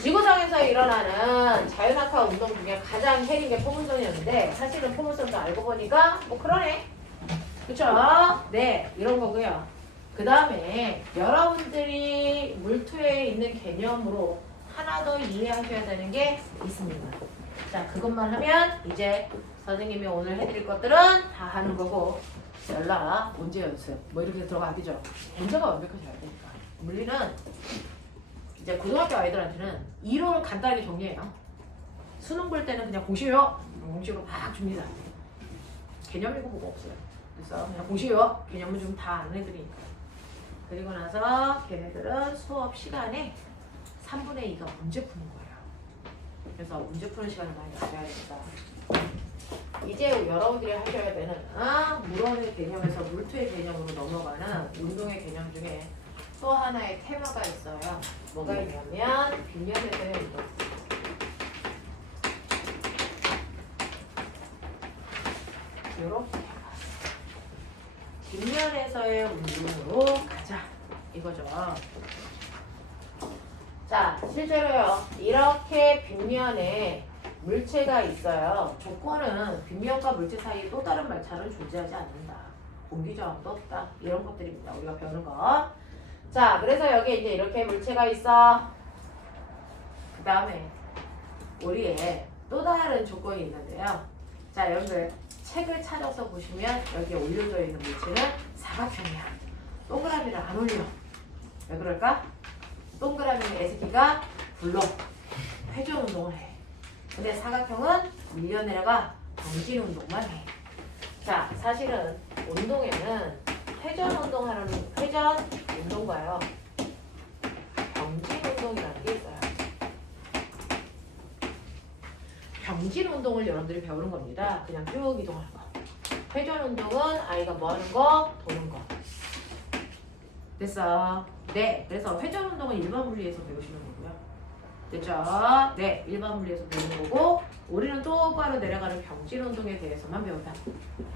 지구상에서 일어나는 자연학화 운동 중에 가장 헬인 게 포물선이었는데 사실은 포물선도 알고 보니까 뭐 그러네. 그쵸? 네, 이런 거고요. 그 다음에 여러분들이 물투에 있는 개념으로 하나 더 이해하셔야 되는 게 있습니다. 자, 그것만 하면 이제 선생님이 오늘 해드릴 것들은 다 하는 거고, 연락, 문제 연습 뭐 이렇게 들어가겠죠. 문제가 완벽하셔야 되니까. 물리는 이제 고등학교 아이들한테는 이론은 간단하게 정리해요. 수능 볼 때는 그냥 공식요 공식으로 막 줍니다. 개념이고 뭐가 없어요. 그래서 그냥 공식요 개념은 좀 다 아는 애들이니까. 그리고 나서 걔네들은 수업 시간에 3분의 2가 문제 푸는 거예요. 그래서 문제 푸는 시간을 많이 가져야 됩니다. 이제 여러분들이 하셔야 되는 물원의 개념에서 물투의 개념으로 넘어가는 운동의 개념 중에 또 하나의 테마가 있어요. 뭐가 있냐면 빈면에서의 운동. 이렇게 빈면에서의 운동으로 가자 이거죠. 자, 실제로요 이렇게 빈면에 물체가 있어요. 조건은 빈면과 물체 사이에 또 다른 말차는 존재하지 않는다. 공기 저항도 없다. 이런 것들입니다. 우리가 배우는 거. 자, 그래서 여기 이제 이렇게 물체가 있어. 그 다음에 우리의 또 다른 조건이 있는데요. 자, 여러분들 책을 찾아서 보시면 여기에 올려져 있는 물체는 사각형이야. 동그라미를 안 올려. 왜 그럴까? 동그라미는 애새끼가 불러. 회전 운동을 해. 근데 사각형은 밀려내려가 정진 운동만 해. 자, 사실은 운동에는 회전 운동과요 병진 운동이라는 게 있어요. 병진 운동을 여러분들이 배우는 겁니다. 그냥 쭉 이동하는 거. 회전 운동은 아이가 뭐 하는 거? 도는 거. 됐어? 네. 그래서 회전 운동은 일반 물리에서 배우시는 거고요. 됐죠? 네. 일반 물리에서 배우는 거고, 우리는 똑바로 내려가는 병진 운동에 대해서만 배운다.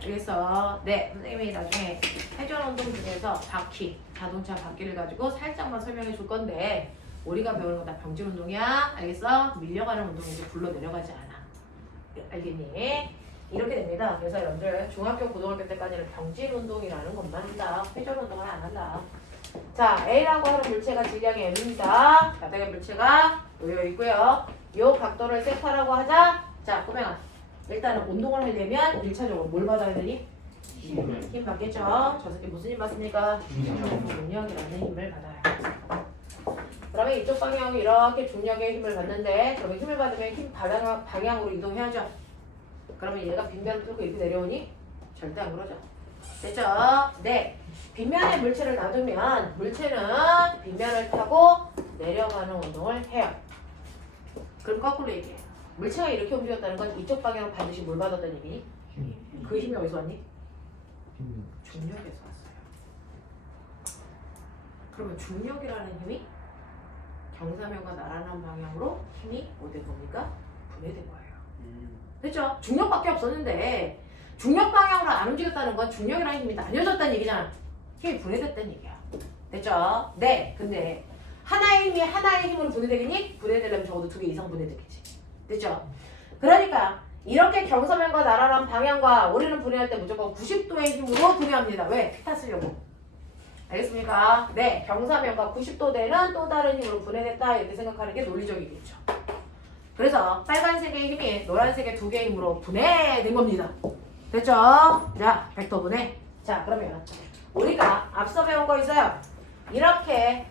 그래서 네. 선생님이 나중에 회전 운동 중에서 바퀴, 자동차 바퀴를 가지고 살짝만 설명해 줄 건데, 우리가 배우는 건 다 병진 운동이야. 알겠어? 밀려가는 운동인데 굴러 내려가지 않아. 알겠니? 이렇게 됩니다. 그래서 여러분들 중학교, 고등학교 때까지는 병진 운동이라는 것만 한다. 회전 운동은 안 한다. 자, A라고 하는 물체가 질량이 M입니다. 바닥에 물체가 놓여 있고요. 요 각도를 세타라고 하자. 자, 꼬맹아. 일단은 운동을 하려면 1차적으로 뭘 받아야 되니? 힘 받겠죠? 저 새끼 무슨 힘 받습니까? 중력이라는 힘을 받아요. 그러면 이쪽 방향으로 이렇게 중력의 힘을 받는데, 그러면 힘을 받으면 힘 방향으로 이동해야죠. 그러면 얘가 빈면을 뚫고 이렇게 내려오니? 절대 안 그러죠. 됐죠? 네. 빈면에 물체를 놔두면 물체는 빈면을 타고 내려가는 운동을 해요. 그럼 거꾸로 얘기해요. 물체가 이렇게 움직였다는 건 이쪽 방향으로 반드시 뭘 받았다는 얘기니? 그 힘이 어디서 왔니? 중력에서 왔어요. 그러면 중력이라는 힘이 경사면과 나란한 방향으로 힘이 어디 겁니까? 분해된 거예요. 됐죠? 중력밖에 없었는데 중력 방향으로 안 움직였다는 건 중력이라는 힘이 나뉘어졌다는 얘기잖아. 힘이 분해됐다는 얘기야. 됐죠? 네. 근데 하나의 힘이 하나의 힘으로 분해되겠니? 분해되려면 적어도 2개 이상 분해되겠지. 됐죠? 그러니까 이렇게 경사면과 나란한 방향과 우리는 분해할 때 무조건 90도의 힘으로 분해합니다. 왜? 피타 쓰려고. 알겠습니까? 네. 경사면과 90도 되는 또 다른 힘으로 분해됐다. 이렇게 생각하는 게 논리적이겠죠. 그래서 빨간색의 힘이 노란색의 2개의 힘으로 분해된 겁니다. 됐죠? 자, 벡터 분해. 자, 그러면 우리가 앞서 배운 거 있어요. 이렇게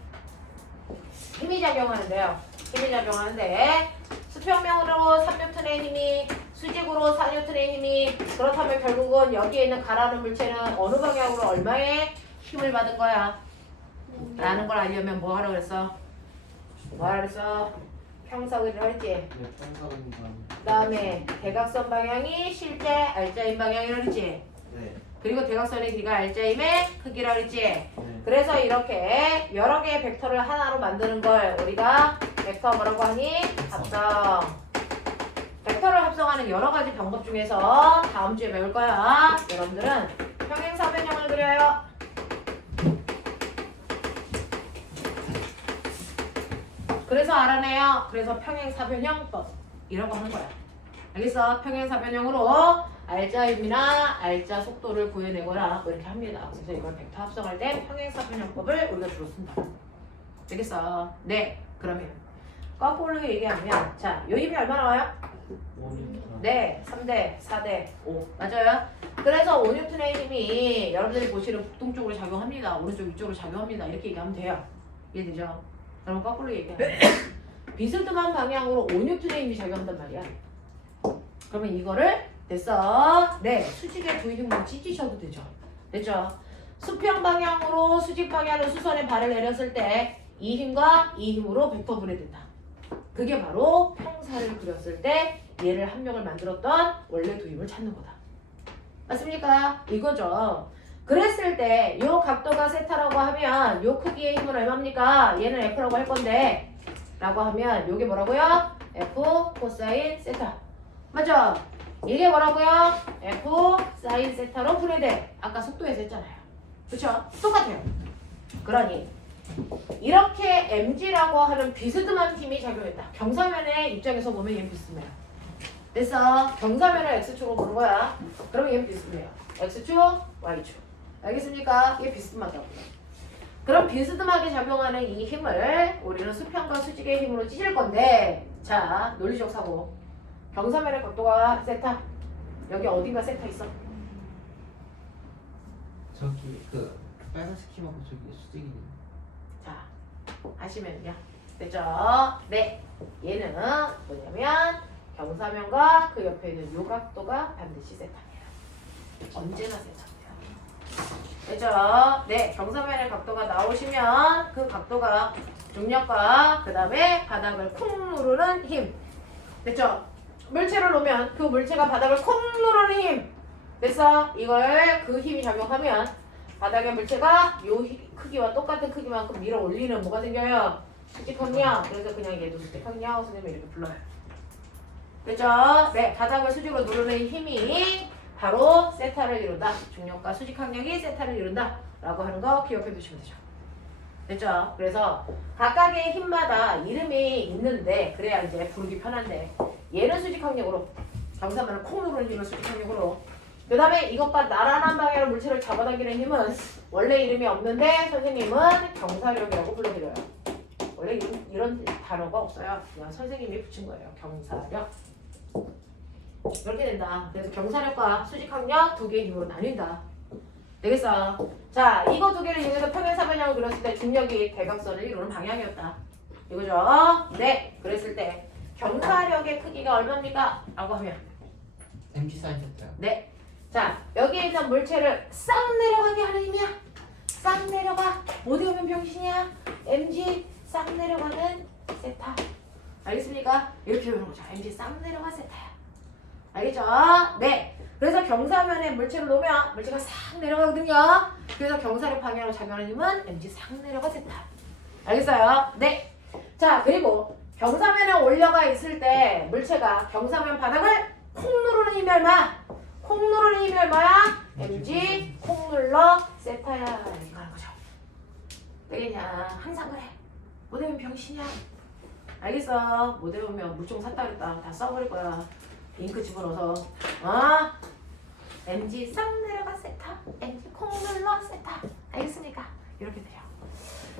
힘이 작용하는데요. 힘이 작용하는데 수평면으로 3N의 힘이, 수직으로 4N의 힘이, 그렇다면 결국은 여기에 있는 가라앉은 물체는 어느 방향으로 얼마의 힘을 받은 거야? 라는 걸 알려면 뭐 하라고 그랬어? 뭐 하라고 그랬어? 평석이라고 했지? 네, 평사입니다. 그 다음에 대각선 방향이 실제 알짜임 방향이라고 했지? 네. 그리고 대각선의 길이가 알짜임의 크기라고 했지? 네. 그래서 이렇게 여러 개의 벡터를 하나로 만드는 걸 우리가 벡터 뭐라고 하니? 합성. 벡터를 합성하는 여러 가지 방법 중에서 다음 주에 배울 거야. 여러분들은 평행사변형을 그려요. 그래서 알아내요. 그래서 평행사변형법 이런 거 하는 거야. 알겠어? 평행사변형으로 알짜임이나 알짜 속도를 구해내거라 뭐 이렇게 합니다. 그래서 이걸 벡터 합성할 때 평행사변형법을 우리가 주로 쓴다. 되겠어? 네. 그러면 거꾸로 얘기하면 자, 요 힘이 얼마 나와요? 네, 3대, 4대, 5 맞아요? 그래서 5N의 힘이 여러분들이 보시는 북동쪽으로 작용합니다. 오른쪽 위쪽으로 작용합니다. 이렇게 얘기하면 돼요. 이해되죠? 그럼 거꾸로 얘기하면 비스듬한 방향으로 5N의 힘이 작용한단 말이야. 그러면 이거를 됐어. 네, 수직의 두 힘으로 찢으셔도 되죠. 됐죠? 수평 방향으로 수직 방향으로 수선에 발을 내렸을 때 이 힘과 이 힘으로 벡터 분해된다. 그게 바로 평사를 그렸을 때 얘를 합력을 만들었던 원래 두 힘을 찾는 거다. 맞습니까? 이거죠. 그랬을 때 요 각도가 세타라고 하면 요 크기의 힘은 얼마입니까? 얘는 F라고 할 건데 라고 하면 요게 뭐라고요? F 코사인 세타. 맞죠? 이게 뭐라고요? F 사인 세타로 분해돼. 아까 속도에서 했잖아요. 그쵸? 똑같아요. 그러니 이렇게 mg라고 하는 비스듬한 힘이 작용했다. 경사면의 입장에서 보면 얘는 비스듬해요. 됐어. 경사면을 x축으로 보는 거야. 그러면 얘는 비스듬해요. x축, y축. 알겠습니까? 이게 비스듬하다고요. 그럼 비스듬하게 작용하는 이 힘을 우리는 수평과 수직의 힘으로 찢을 건데 자, 논리적 사고. 경사면의 각도가 세타. 여기 어딘가 세타 있어? 저기 그 빨간색 키하고 저기 수직이 자, 하시면요. 됐죠? 네. 얘는 뭐냐면 경사면과 그 옆에 있는 요 각도가 반드시 세타입니다. 언제나 세타입니다. 됐죠? 네. 경사면의 각도가 나오시면 그 각도가 중력과 그 다음에 바닥을 쿵 누르는 힘. 됐죠? 물체를 놓으면 그 물체가 바닥을 쿵 누르는 힘. 됐어? 이걸 그 힘이 작용하면 바닥의 물체가 요 크기와 똑같은 크기만큼 밀어 올리는 뭐가 생겨요? 수직항력. 그래서 그냥 얘도 수직항력 선생님이 이렇게 불러요. 됐죠? 네, 바닥을 수직으로 누르는 힘이 바로 세타를 이룬다. 중력과 수직항력이 세타를 이룬다. 라고 하는 거 기억해 두시면 되죠. 됐죠? 그래서 각각의 힘마다 이름이 있는데 그래야 이제 부르기 편한데 얘는 수직항력으로 경사면을 콩 누르는 힘을 수직항력으로 그 다음에 이것과 나란한 방향으로 물체를 잡아당기는 힘은 원래 이름이 없는데 선생님은 경사력이라고 불러드려요. 원래 이런 단어가 없어요. 그냥 선생님이 붙인 거예요. 경사력. 이렇게 된다. 그래서 경사력과 수직항력 두 개의 힘으로 나뉜다. 되겠어? 자, 이거 두 개를 이용해서 평행사변형을 그렸을 때 중력이 대각선을 이루는 방향이었다. 이거죠? 네. 그랬을 때 경사력의 크기가 얼마입니까? 라고 하면 mg 사인 세타요. 네. 자, 여기에 있는 물체를 싹 내려가게 하는 힘이야. 싹 내려가. 못 외우면 병신이야. mg 싹 내려가는 세타. 알겠습니까? 이렇게 외우는 거죠. mg 싹 내려가 세타야. 알겠죠? 네. 그래서 경사면에 물체를 놓으면 물체가 싹 내려가거든요. 그래서 경사력 방향으로 작용하는 힘은 mg 싹 내려가 세타. 알겠어요? 네. 자, 그리고 경사면에 올려가 있을 때 물체가 경사면 바닥을 콩 누르는 힘이 얼마? 콩 누르는 힘이 얼마야? mg 콩 눌러 세타야. 이렇게 하는 거죠. 되겠냐? 항상 그래. 못 외우면 병신이야. 알겠어. 못 외우면 물총 샀다 그랬다. 다 써버릴 거야. 잉크 집어넣어서. mg 싹 내려가 세타. mg 콩 눌러 세타. 알겠습니까? 이렇게 돼요.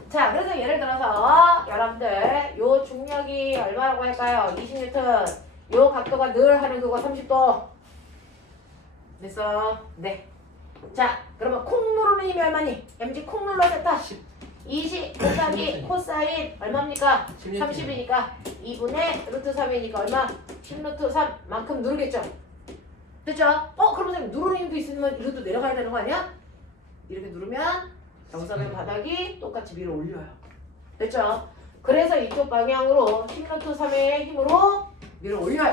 자, 그래서 예를 들어서 여러분들 요 중력이 얼마라고 할까요? 20N. 요 각도가 늘 하는 그거 30도. 됐어? 네. 자, 그러면 콩 누르는 힘이 얼마니? mg 콩 눌러 세타. 20 곱하기 코사인 얼마입니까? 30이니까 2분의 루트 3이니까 얼마? 10루트 3만큼 누르겠죠? 됐죠? 그러면 누르는 힘도 있으면 이것도 내려가야 되는 거 아니야? 이렇게 누르면 경사면 바닥이 똑같이 밀어 올려요. 됐죠? 그래서 이쪽 방향으로 10루트 3의 힘으로 밀어 올려요.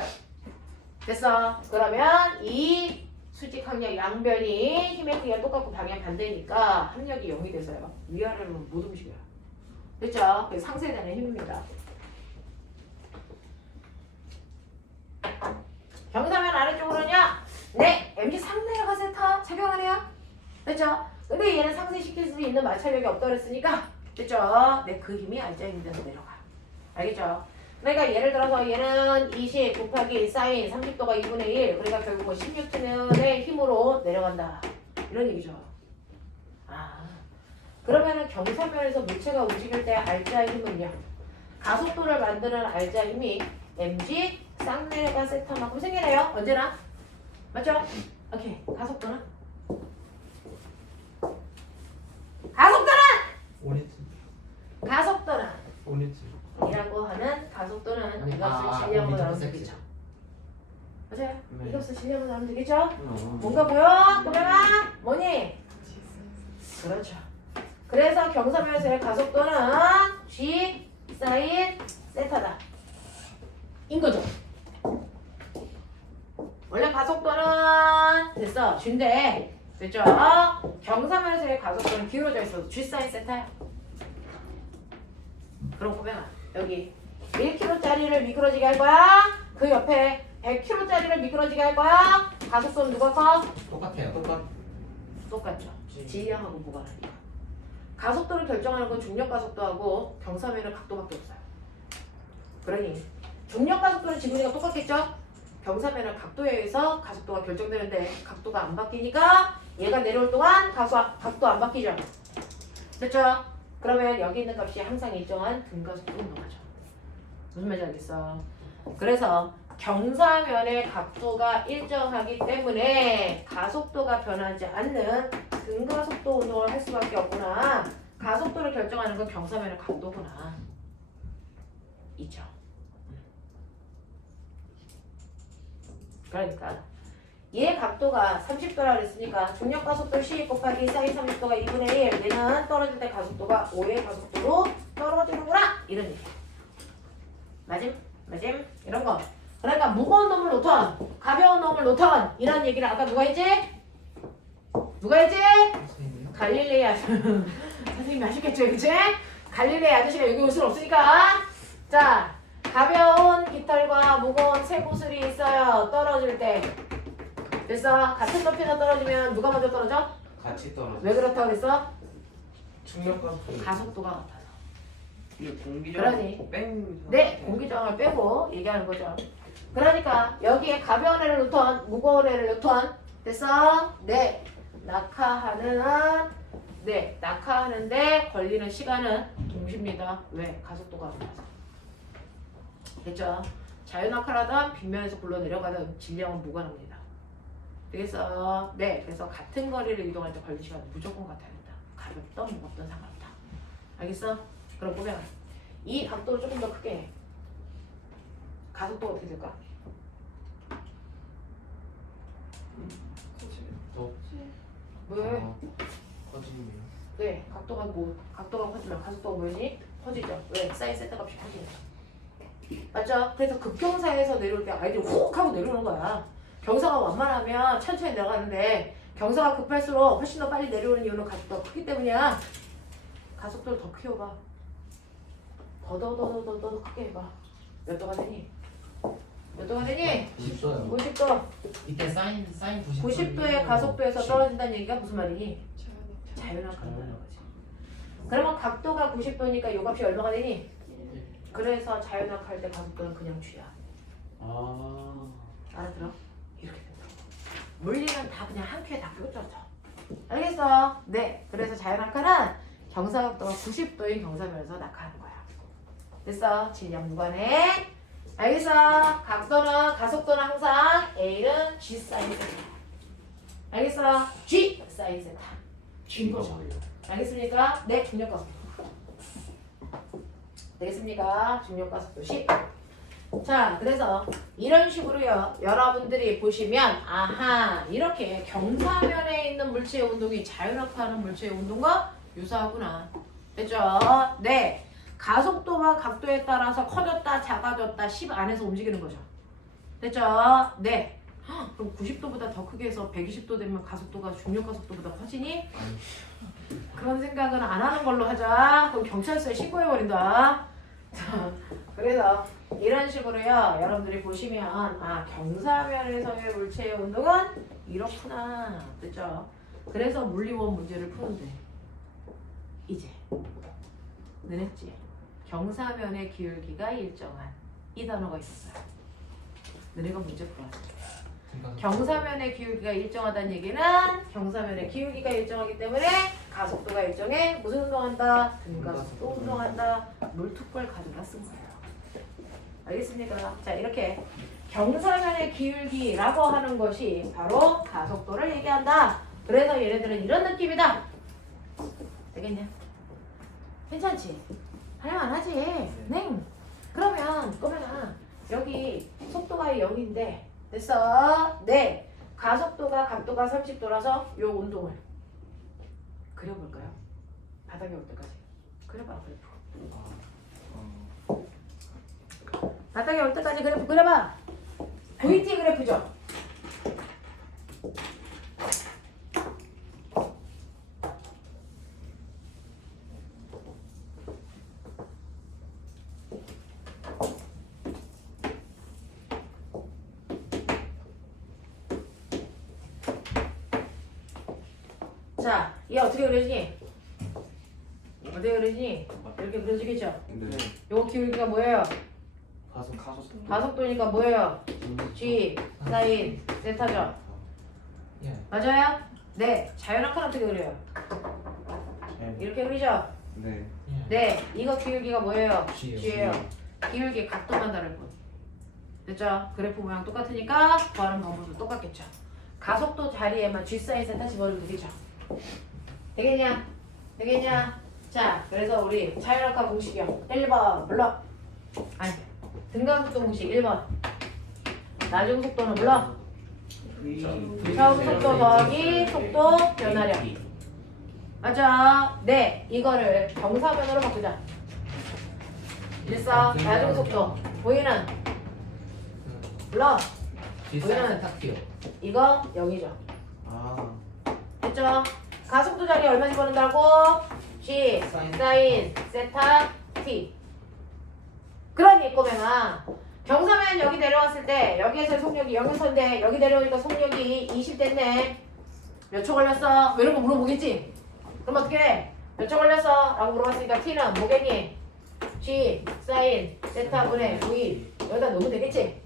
됐어? 그러면 이 수직항력 양변이 힘의 크기가 똑같고 방향 반대니까 합력이 0이 돼서요. 위아래로 못 움직여요. 됐죠? 그게 상쇄되는 힘입니다. 경사면 아래쪽으로는요. 네, mg 상 내려가 세타 착용하네요. 됐죠? 근데 얘는 상쇄시킬 수 있는 마찰력이 없다 그랬으니까 됐죠? 네, 그 힘이 알짜인 데서 내려가요. 알겠죠? 그러니까 예를 들어서 얘는 20 곱하기 사인 30도가 2분의 1. 그러니까 결국 16N의 힘으로 내려간다. 이런 얘기죠. 아, 그러면은 경사면에서 물체가 움직일 때 알자 힘은요. 가속도를 만드는 알자 힘이 mg 쌍내가 세타만큼 생기네요. 언제나. 맞죠? 오케이. 가속도는? 가속도는 오니츠. 이라고 하는 가속도는 아니, 이것을 질량으로 나누면 오니츠 되겠죠. 맞아요? 네. 이것을 질량으로 나누면 되겠죠? 어. 뭔가 보여? 그러면 뭐니? 그렇죠. 그래서 경사면에서의 가속도는 g 사인 세타다. 인 거죠. 원래 가속도는 됐어. g인데 됐죠? 경사면에서의 가속도는 기울어져 있어도 g 사인 세타야. 그럼 보면 여기 1kg짜리를 미끄러지게 할 거야. 그 옆에 100kg짜리를 미끄러지게 할 거야. 가속도는 누가 커? 똑같아요. 똑같죠. 질량하고 무관하니까. 가속도를 결정하는 건 중력 가속도하고 경사면의 각도밖에 없어요. 그러니 중력 가속도는 지구니까 똑같겠죠? 경사면의 각도에 의해서 가속도가 결정되는데 각도가 안 바뀌니까 얘가 내려올 동안 각도 안 바뀌죠. 됐죠? 그러면 여기 있는 값이 항상 일정한 등가속도로 넘어가죠. 무슨 말인지 알겠어? 그래서 경사면의 각도가 일정하기 때문에 가속도가 변하지 않는 등가속도 운동을 할 수밖에 없구나. 가속도를 결정하는 건 경사면의 각도구나. 있죠. 그러니까 얘 각도가 30도라고 그랬으니까 중력 가속도 C 곱하기 사인 30도가 2분의 1. 얘는 떨어질 때 가속도가 5의 가속도로 떨어지는구나. 이런 얘기야. 맞음? 이런 거. 그러니까 무거운 놈을 놓던 가벼운 놈을 놓던 이런 얘기를 아까 누가 했지? 갈릴레이 선생님이 하시겠죠, 그치? 갈릴레이 아저씨가 여기 올 수는 없으니까. 자, 가벼운 깃털과 무거운 쇠구슬이 있어요. 떨어질 때. 됐어? 같은 높이에서 떨어지면 누가 먼저 떨어져? 같이 떨어져. 왜 그렇다고 그랬어? 중력과 가속도가 같아서. 공기장 그러니. 뺑. 네, 공기저항을 빼고 얘기하는 거죠. 그러니까 여기에 가벼운 애를 놓던 무거운 애를 놓던 됐어? 네, 낙하하는데 걸리는 시간은 동시입니다. 왜? 가속도가 같아서. 됐죠? 자유낙하라든 빗면에서 굴러 내려가든 질량은 무관합니다. 그래서 그래서 같은 거리를 이동할 때 걸리는 시간은 무조건 같아야 된다. 가볍던 무겁던 상관없다. 알겠어? 그럼 보면 이 각도를 조금 더 크게 해. 가속도가 어떻게 될까? 왜? 커지네요. 네, 각도가 커지면 가속도가 뭐니? 커지죠. 왜? 사인 세타 값이 커지니까. 맞죠? 그래서 급경사에서 내려올 때 아이들이 훅 하고 내려오는 거야. 경사가 완만하면 천천히 내려가는데 경사가 급할수록 훨씬 더 빨리 내려오는 이유는 가속도가 크기 때문이야. 가속도를 더 키워봐. 더 크게 해봐. 몇 도가 되니? 90도요. 90도. 이때 사인 90도. 90도의 가속도에서 떨어진다는 얘기가 무슨 말이니? 자유낙하라는 거지. 그러면 각도가 90도니까 요 값이 얼마가 되니? 그래서 자유낙할 때 가속도는 그냥 G야. 알아들어? 이렇게 된다고. 물리는 다 그냥 한 큐에 다 껴줘져. 알겠어? 네. 그래서 자유낙하는 경사각도가 90도인 경사면에서 낙하하는 거야. 됐어? 질량 무관해. 알겠어? 가속도는 항상 A는 G 사인 세타. 알겠어? G 사인 세타. G인 거죠. 알겠습니까? 네, 중력 가속도. 되겠습니까? 중력 가속도 10. 자, 그래서 이런 식으로요. 여러분들이 보시면 이렇게 경사면에 있는 물체의 운동이 자유낙하하는 물체의 운동과 유사하구나. 됐죠? 네. 가속도와 각도에 따라서 커졌다, 작아졌다, 10 안에서 움직이는 거죠. 됐죠? 네. 그럼 90도보다 더 크게 해서 120도 되면 가속도가 중력 가속도보다 커지니? 그런 생각은 안 하는 걸로 하자. 그럼 경찰서에 신고해버린다. 그래서 이런 식으로요. 여러분들이 보시면 경사면에서의 물체의 운동은 이렇구나. 됐죠? 그래서 물리원 문제를 푸는데 이제 는 했지. 경사면의 기울기가 일정한 이 단어가 있었어요. 너네가 문제 풀어. 그러니까 경사면의 기울기가 일정하다는 얘기는 경사면의 기울기가 일정하기 때문에 가속도가 일정해. 무슨 운동한다? 등가속도 운동한다. 물투벌 가져다 쓴 거예요. 알겠습니까? 자, 이렇게 경사면의 기울기라고 하는 것이 바로 가속도를 얘기한다. 그래서 얘네들은 이런 느낌이다. 되겠냐? 괜찮지? 할만하지? 네. 그러면 여기 속도가 0인데 됐어? 네. 가속도가 각도가 30도라서 요 운동을 그려볼까요? 바닥에 올 때까지. 그려봐, 그래프. 바닥에 올 때까지 그래프 그려봐. VT 그래프죠? 자, 얘 어떻게 그려지니? 어떻게 그려지니? 이렇게 그려지겠죠? 네. 요거 기울기가 뭐예요? 가속. 가속도니까 뭐예요? G, 사인, 세타죠? 예. 맞아요? 네. 자연한 칸 어떻게 그려요? 이렇게 그리죠? 네. 예. 네. 이거 기울기가 뭐예요? G예요. G예요. 기울기 각도만 다를 뿐. 됐죠? 그래프 모양 똑같으니까 구하는 방법도 똑같겠죠. 가속도 자리에만 G 사인 세타 집어넣으면 되겠죠? 되겠냐? 되겠냐? 자, 그래서 우리 자연학과 공식이요. 1번 불러. 아니, 등가속도 공식 1번. 나중 속도는 불러. 처음 속도 더하기 속도 변화량. 맞아. 네, 이거를 경사면으로 바꾸자. 됐어. 나중 속도. 보이는 불러. G사인 탁기요. 이거 0이죠. 아. 됐죠? 가속도 자리 얼마 집어넣는다고? G, 사인, 세타, T. 그러니 꼬맹아, 경사면 여기 내려왔을 때 여기에서 속력이 0에서인데 여기 내려오니까 속력이 20 됐네. 몇 초 걸렸어? 뭐 이런 거 물어보겠지? 그럼 어떻게 해? 몇 초 걸렸어? 라고 물어봤으니까 T는 뭐겠니? G, 사인, 세타 분의 V. 여기다 넣으면 되겠지?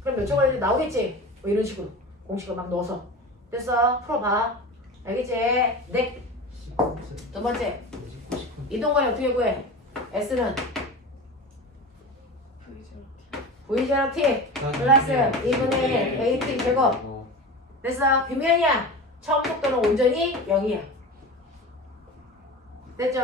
그럼 몇 초 걸리는지 나오겠지? 뭐 이런 식으로 공식을 막 넣어서. 됐어? 풀어봐. 알겠지? 네. 두 번째, 이동거리 어떻게 구해? S는 V0 T 플러스 2분의 1 AT 제곱. 됐어? 비면이야. 처음 속도는 온전히 0이야. 됐죠?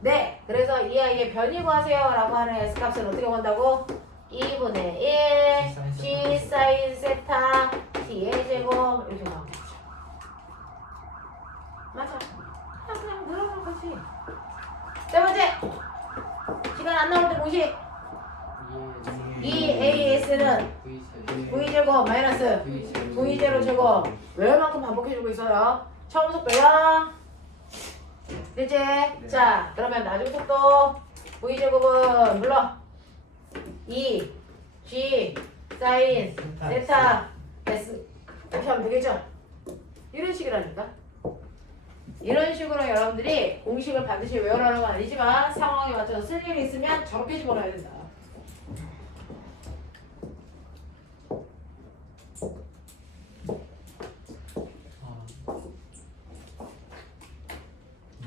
네. 그래서 이 아이의 변이 구하세요 라고 하는 S값은 어떻게 구한다고? 2분의 1 G 사인 세타 T의 제곱 이렇게 나오겠죠. 맞아. 그냥 늘어난 거지. 세 번째. 시간 안 나올 때 공식. 2AS는 V제곱 마이너스 V0 제곱. 왜 얼만큼 반복해주고 있어요? 처음 속도 0. 됐지? 자, 그러면 나중 속도 V제곱은 불러. 2 G 사인 세타 S 이렇게 하면 되겠죠? 이런 식이라니까. 이런 식으로 여러분들이 공식을 반드시 외우라는 건 아니지만 상황에 맞춰서 쓸 일이 있으면 저렇게 집어넣어야 된다.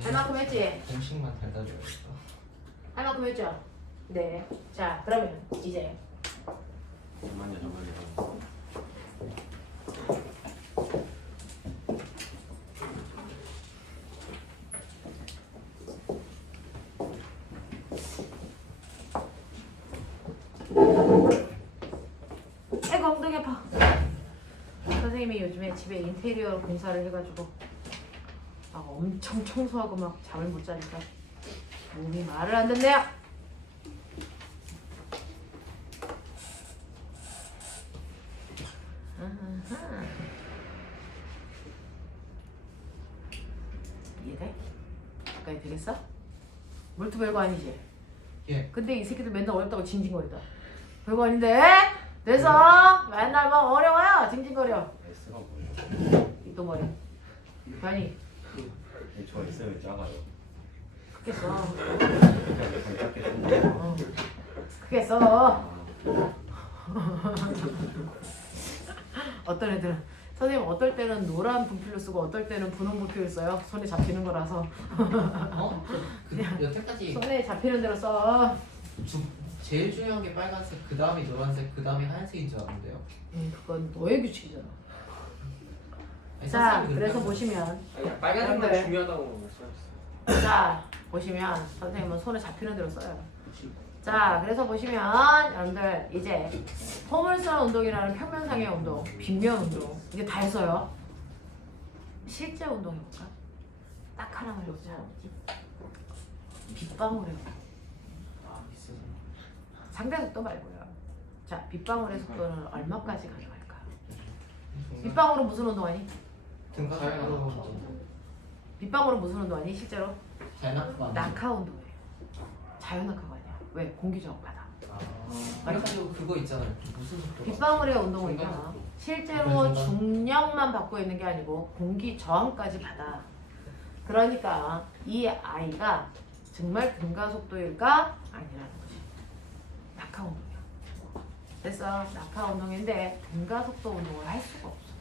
할 만큼 했지? 공식만 달다 줘야겠다. 할 만큼 했죠? 네. 자, 그러면 이제 잠깐만요. 아이고 엉덩이 아파. 선생님이 요즘에 집에 인테리어 공사를 해가지고 막 엄청 청소하고 막 잠을 못 자니까 몸이 말을 안 듣네요. 아하. 이해돼? 가까이 되겠어? 물투 별거 아니지? 예. 근데 이 새끼들 맨날 어렵다고 징징거리다. 별거 아닌데? 돼서 맨날 막 어려워요. 징징거려. S가 뭐예요? 또 머리. 아니 저 S는 작아요. 크게 써. 그냥 작게 크게 써. 어떤 애들은 선생님 어떨 때는 노란 분필로 쓰고 어떨 때는 분홍 분필을 써요. 손에 잡히는 거라서 어? 여태까지 손에 잡히는 대로 써. 제일 중요한 게 빨간색, 그 다음이 노란색, 그 다음이 하얀색인 줄 알았는데요. 그건 너의 규칙이잖아. 아니, 자, 선생님 그래서 그렇게 보시면 아니, 빨간색만 네. 중요하다고 말씀하셨어요. 자 보시면 선생님은 손에 잡히는 대로 써요. 자 그래서 보시면 여러분들 이제 포물선 운동이라는 평면상의 운동, 빗면 운동 이게 다 했어요. 실제 운동 해볼까? 딱 하나만 해보자. 빗방울 해볼까? 아, 있어. 상대 속도 말고요. 자 빗방울의 속도는 얼마까지 가능할까? 빗방울은 무슨 운동하니? 등가로 빗방울은 무슨 운동하니 실제로? 자연학과. 낙하 운동이에요. 자연낙하가 아니야. 왜? 공기 저항받아. 그래가지고 그거 있잖아요. 무슨 속도? 빗방울의 운동은 있잖아. 실제로 중력만 받고 있는 게 아니고 공기 저항까지 받아. 그러니까 이 아이가 정말 등가 속도일까? 아니라는 거지. 낙하 운동이야. 그래서 낙하 운동인데 등가 속도 운동을 할 수가 없어.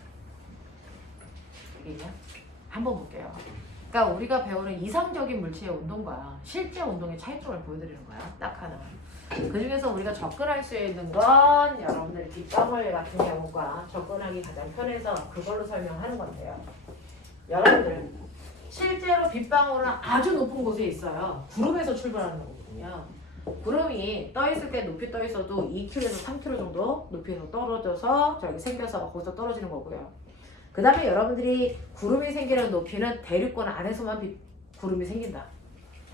이게 한번 볼게요. 그러니까 우리가 배우는 이상적인 물체의 운동과 실제 운동의 차이점을 보여드리는 거야. 딱 하나. 그 중에서 우리가 접근할 수 있는 건 여러분들 빗방울 같은 경우가 접근하기 가장 편해서 그걸로 설명하는 건데요. 여러분들 실제로 빗방울은 아주 높은 곳에 있어요. 구름에서 출발하는 거거든요. 구름이 떠 있을 때 높이 떠 있어도 2km에서 3km 정도 높이에서 떨어져서 저기 생겨서 거기서 떨어지는 거고요. 그 다음에 여러분들이 구름이 생기는 높이는 대륙권 안에서만 구름이 생긴다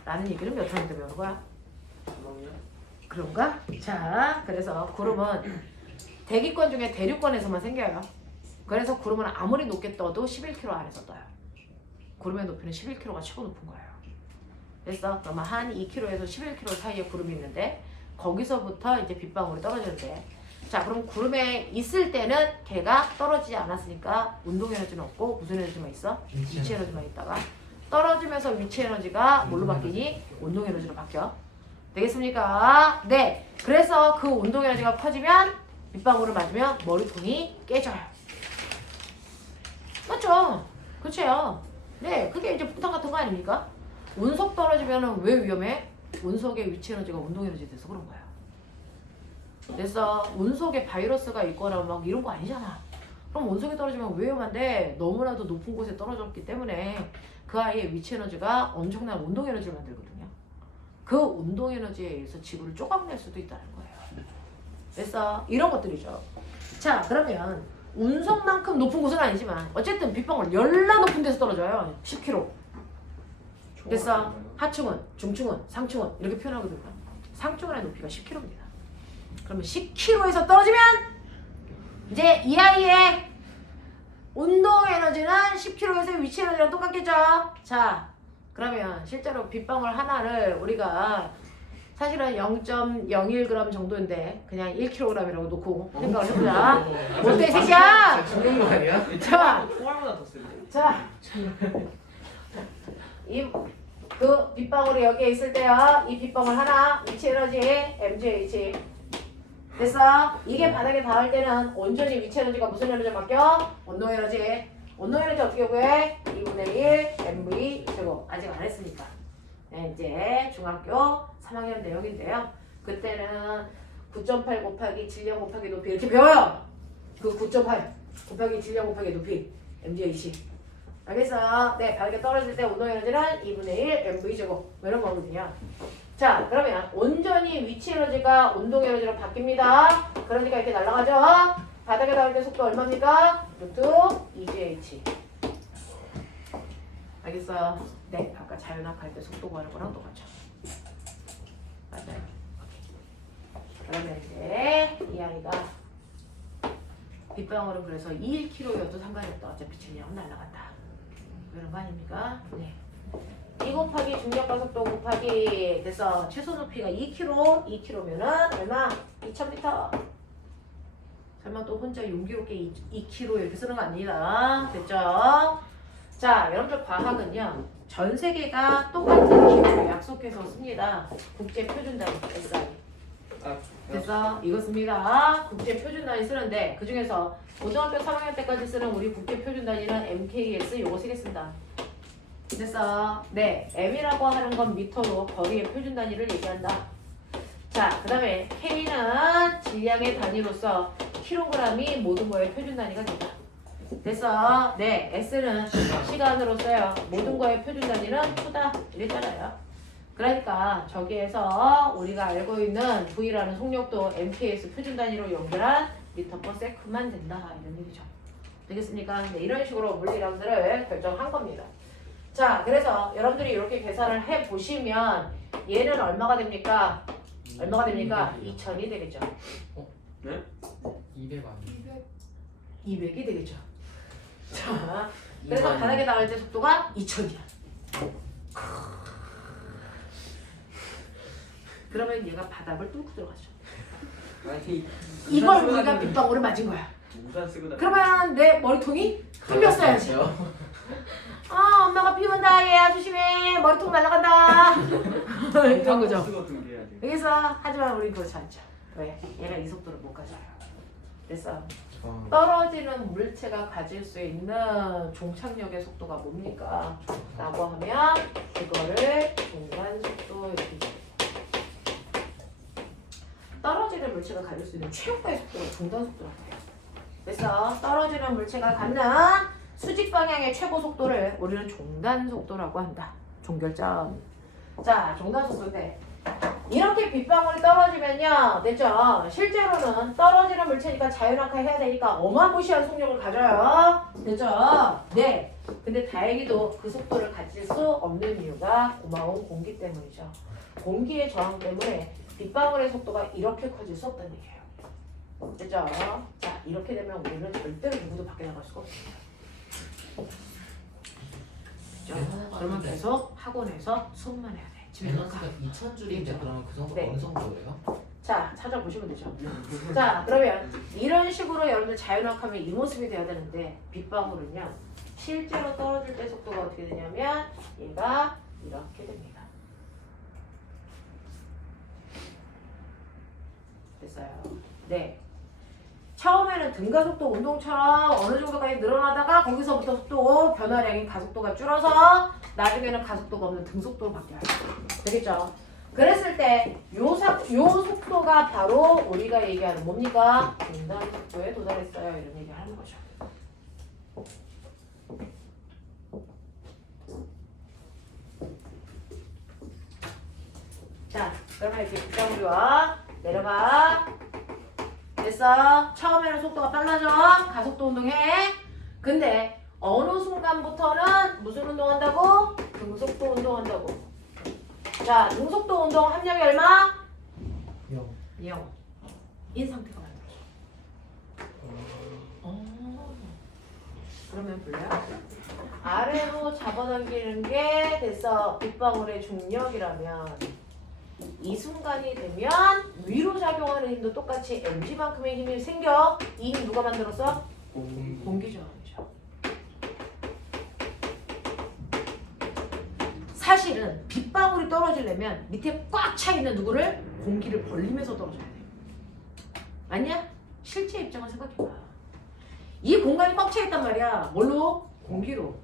라는 얘기를 몇 차례 배우는 거야? 그런가? 자, 그래서 구름은 대기권 중에 대륙권에서만 생겨요. 그래서 구름은 아무리 높게 떠도 11km 안에서 떠요. 구름의 높이는 11km가 최고 높은 거예요. 그래서 그러면 한 2km에서 11km 사이에 구름이 있는데 거기서부터 이제 빗방울이 떨어지는데, 자 그럼 구름에 있을 때는 걔가 떨어지지 않았으니까 운동 에너지는 없고 무슨 에너지만 있어? 위치 에너지만 있다가 떨어지면서 위치 에너지가 뭘로 바뀌니? 운동 에너지로 바뀌어. 되겠습니까? 네. 그래서 그 운동 에너지가 커지면 빗방울을 맞으면 머리통이 깨져요. 맞죠? 그렇죠. 네, 그게 이제 폭탄 같은 거 아닙니까? 운석 떨어지면 왜 위험해? 운석의 위치 에너지가 운동 에너지에 돼서 그런 거야. 그래서 운석에 바이러스가 있거나 막 이런 거 아니잖아. 그럼 운석이 떨어지면 왜 위험한데? 너무나도 높은 곳에 떨어졌기 때문에 그 아이의 위치 에너지가 엄청난 운동 에너지를 만들거든요. 그 운동 에너지에 의해서 지구를 쪼각낼 수도 있다는 거예요. 그래서 이런 것들이죠. 자, 그러면 운석만큼 높은 곳은 아니지만 어쨌든 빗방울 열나 높은 데서 떨어져요. 10km. 그래서 하층은, 중층은, 상층은 이렇게 표현하거든요. 상층원의 높이가 10km입니다. 그러면 10km에서 떨어지면 이제 이 아이의 운동 에너지는 10km에서 위치 에너지랑 똑같겠죠? 자, 그러면 실제로 빗방울 하나를 우리가 사실은 0.01g 정도인데 그냥 1kg이라고 놓고 생각을 해보자. 어때 셋이야? 죽는 거 아니야? 자, 총알보다 더 세요. 자, 그 빗방울이 여기에 있을 때요. 이 빗방울 하나 위치 에너지 mgh 됐어. 이게 바닥에 닿을 때는 온전히 위치 에너지가 무슨 에너지로 바뀌어? 운동 에너지. 운동 에너지 어떻게 구해? 2분의 1 mv 제곱. 아직 안 했으니까. 네, 이제 중학교 3학년 내용인데요. 그때는 9.8 곱하기 질량 곱하기 높이 이렇게 배워요. 그 9.8 곱하기 질량 곱하기 높이 mgh. 알겠어? 네, 바닥에 떨어질 때 운동 에너지는 2분의 1 mv 제곱 이런 거거든요. 자, 그러면 온전히 위치 에너지가 운동 에너지로 바뀝니다. 그러니까 이렇게 날아가죠. 바닥에 닿을 때 속도 얼마입니까? 루트 2gh. 알겠어요? 네, 아까 자연학 할 때 속도 구하는 거랑 똑같죠. 맞아요. 그러면 이제 이 아이가 빗방울은 그래서 1km여도 상관이 없다. 어차피 질량은 날아간다. 그런 거 아닙니까? 네. 2 곱하기 중력과 속도 곱하기 그래서 최소 높이가 2km, 2km면은 얼마? 2000m. 설마 또 혼자 용기롭게 2km 이렇게 쓰는 거 아니다. 됐죠? 자, 여러분들 과학은요. 전 세계가 똑같은 기호를 약속해서 씁니다. 국제 표준단위 SI. 됐어? 이거 씁니다. 국제 표준 단위 쓰는데 그 중에서 고등학교 3학년 때까지 쓰는 우리 국제 표준 단위는 MKS 요거 쓰겠습니다. 됐어? 네, M이라고 하는 건 미터로 거리의 표준 단위를 얘기한다. 자, 그 다음에 K는 질량의 단위로서 킬로그램이 모든 거의 표준 단위가 된다. 됐어? 네, S는 시간으로서요. 모든 거의 표준 단위는 초다 이랬잖아요. 그러니까 저기에서 우리가 알고 있는 V라는 속력도 MKS 표준 단위로 연결한 미터/세컨만 된다 이런 얘기죠. 되겠습니까? 네, 이런 식으로 물리량들을 결정한 겁니다. 자, 그래서 여러분들이 이렇게 계산을 해 보시면 얘는 얼마가 됩니까? 얼마가 됩니까? 2000이 되겠죠. 200 아니에요? 200이 되겠죠. 자, 그래서 바닥에 나갈 때 속도가 2000이야. 그러면 얘가 바닥을 뚫고 들어가죠. 아니, 이걸 우리가 빗방울을 맞은 거야. 우산 쓰고 다. 그러면 내 머리통이 뚫렸어야지. 아, 엄마가 비 온다. 얘야 조심해. 머리통 날아간다. 이런 거죠. 쓰고 등재해야 돼. 그래서 하지만 우리 그렇지 않죠. 왜? 얘가 이 속도를 못 가져요. 그래서 떨어지는 물체가 가질 수 있는 종착역의 속도가 뭡니까? 라고 하면 그거를 중간 속도 이렇게 떨어지는 물체가 가질 수 있는 최고의 속도가 중간 속도라고 해요. 그래서 떨어지는 물체가 갖는 수직 방향의 최고 속도를 우리는 종단 속도라고 한다. 종결점. 자, 종단 속도인데 이렇게 빗방울이 떨어지면요, 됐죠? 실제로는 떨어지는 물체니까 자유낙하 해야 되니까 어마무시한 속력을 가져요. 됐죠? 네. 근데 다행히도 그 속도를 가질 수 없는 이유가 고마운 공기 때문이죠. 공기의 저항 때문에 빗방울의 속도가 이렇게 커질 수 없다는 얘기예요. 됐죠? 자, 이렇게 되면 우리는 절대로 누구도 밖에 나갈 수가 없습니다. 됐죠? 그러면 계속 학원에서 수업만 해야 돼. 집에 가서 가. 2000줄인데 그러면 그 정도 네. 어느 정도예요? 자, 찾아보시면 되죠. 자, 그러면 이런 식으로 여러분들 자유낙하면 이 모습이 돼야 되는데 빗방울은요, 실제로 떨어질 때 속도가 어떻게 되냐면 얘가 이렇게 됩니다. 됐어요. 네. 처음에는 등가속도 운동처럼 어느 정도까지 늘어나다가 거기서부터 속도 변화량이 가속도가 줄어서 나중에는 가속도가 없는 등속도로 바뀌어요. 되겠죠? 그랬을 때 요 속도가 바로 우리가 얘기하는 뭡니까? 중단 속도에 도달했어요. 이런 얘기 하는 거죠. 자, 그러면 이렇게 빗방울이와 내려가. 됐어. 처음에는 속도가 빨라져. 가속도 운동해. 근데 어느 순간부터는 무슨 운동한다고? 등속도 운동한다고. 자, 등속도 운동 함량이 얼마? 0. 인 상태가 만들어져. 그러면 볼래요? 아래로 잡아당기는 게 됐어. 빗방울의 중력이라면 이 순간이 되면 위로 작용하는 힘도 똑같이 mg만큼의 힘이 생겨. 이 힘 누가 만들었어? 공기 저항이죠. 사실은 빗방울이 떨어지려면 밑에 꽉 차 있는 누구를? 공기를 벌리면서 떨어져야 돼. 맞냐? 실제 입장을 생각해봐. 이 공간이 꽉 차 있단 말이야. 뭘로? 공기로.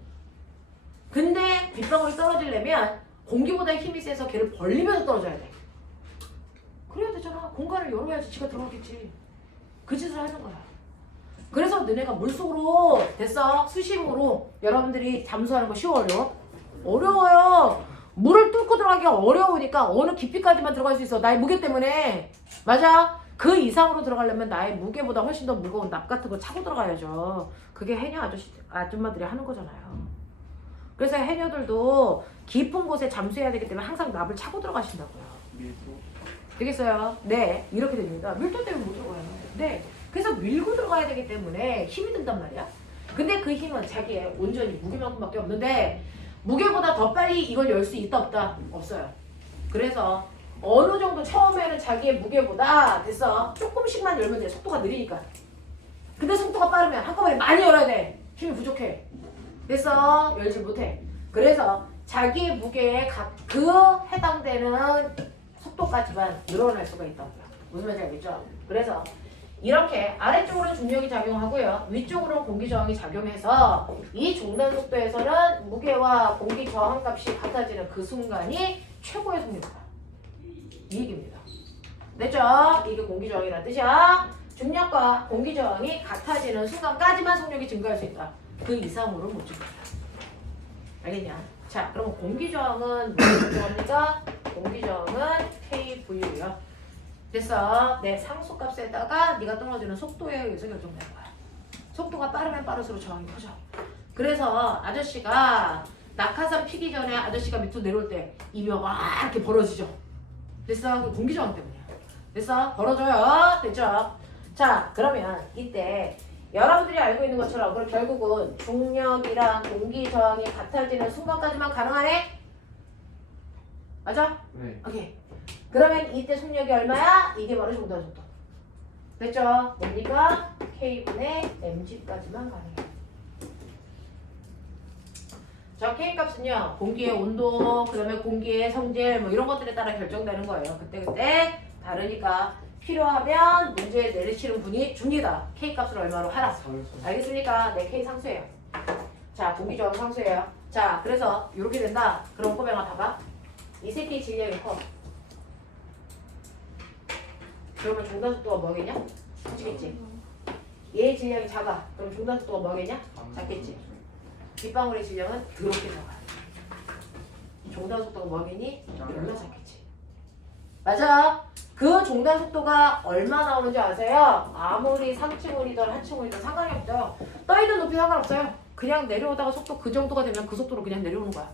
근데 빗방울이 떨어지려면 공기보다 힘이 세서 걔를 벌리면서 떨어져야 돼. 그래야 되잖아. 공간을 열어야지 지가 들어가겠지. 그 짓을 하는 거야. 그래서 너네가 물속으로 됐어. 수심으로 여러분들이 잠수하는 거 쉬워 어려워? 어려워요. 물을 뚫고 들어가기가 어려우니까 어느 깊이까지만 들어갈 수 있어. 나의 무게 때문에. 맞아? 그 이상으로 들어가려면 나의 무게보다 훨씬 더 무거운 납 같은 거 차고 들어가야죠. 그게 해녀 아줌마들이 하는 거잖아요. 그래서 해녀들도 깊은 곳에 잠수해야 되기 때문에 항상 납을 차고 들어가신다고요. 밀도. 되겠어요? 네, 이렇게 됩니다. 밀도 때문에 못 들어가요. 네, 그래서 밀고 들어가야 되기 때문에 힘이 든단 말이야. 근데 그 힘은 자기의 온전히 무게만큼밖에 없는데 무게보다 더 빨리 이걸 열 수 있다 없다? 없어요. 그래서 어느 정도 처음에는 자기의 무게보다 됐어. 조금씩만 열면 돼. 속도가 느리니까. 근데 속도가 빠르면 한꺼번에 많이 열어야 돼. 힘이 부족해. 됐어. 열지 못해. 그래서 자기의 무게에 그 해당되는 속도까지만 늘어날 수가 있다고요. 무슨 말인지 알겠죠? 그래서 이렇게 아래쪽으로는 중력이 작용하고요. 위쪽으로는 공기 저항이 작용해서 이 종단 속도에서는 무게와 공기 저항 값이 같아지는 그 순간이 최고의 속력이다. 이 얘기입니다. 됐죠? 이게 공기 저항이라는 뜻이야. 중력과 공기 저항이 같아지는 순간까지만 속력이 증가할 수 있다. 그 이상으로는 못 증가한다. 알겠냐? 자, 그럼 공기 저항은 뭐로 결정합니까? 공기 저항은 KV고요. 됐어. 내 상수값에다가 네가 떨어지는 속도에 의해서 결정되는 거야. 속도가 빠르면 빠를수록 저항이 커져. 그래서 아저씨가 낙하산 피기 전에 아저씨가 밑으로 내려올 때 입이 막 이렇게 벌어지죠. 됐어? 그 공기 저항 때문이야. 됐어? 벌어져요. 됐죠? 자, 그러면 이때 여러분들이 알고 있는 것처럼 그럼 결국은 중력이랑 공기 저항이 같아지는 순간까지만 가능하네? 맞아? 네. 오케이. 그러면 이때 속력이 얼마야? 이게 바로 종단 속도. 됐죠? 뭡니까? K분의 mg까지만 가능해요. 저 K 값은요, 공기의 온도, 그 다음에 공기의 성질, 뭐 이런 것들에 따라 결정되는 거예요. 그때 다르니까 필요하면 문제에 내리치는 분이 줍니다. K 값을 얼마로 하라. 알겠습니까? 네, K 상수예요. 자, 공기 저항 상수예요. 자, 그래서 이렇게 된다. 그럼 꼬맹아 봐봐. 이 새끼 질량이 커. 그러면 종단 속도가 뭐겠냐? 커지겠지. 얘의 질량이 작아. 그럼 종단 속도가 뭐겠냐? 작겠지. 빗방울의 질량은 그렇게 작아. 종단 속도가 뭐겠니? 얼마 작겠지. 맞아. 그 종단 속도가 얼마 나오는지 아세요? 아무리 상층울이든 하층울이든 상관이 없어요. 떠있는 높이 상관없어요. 그냥 내려오다가 속도 그 정도가 되면 그 속도로 그냥 내려오는 거야.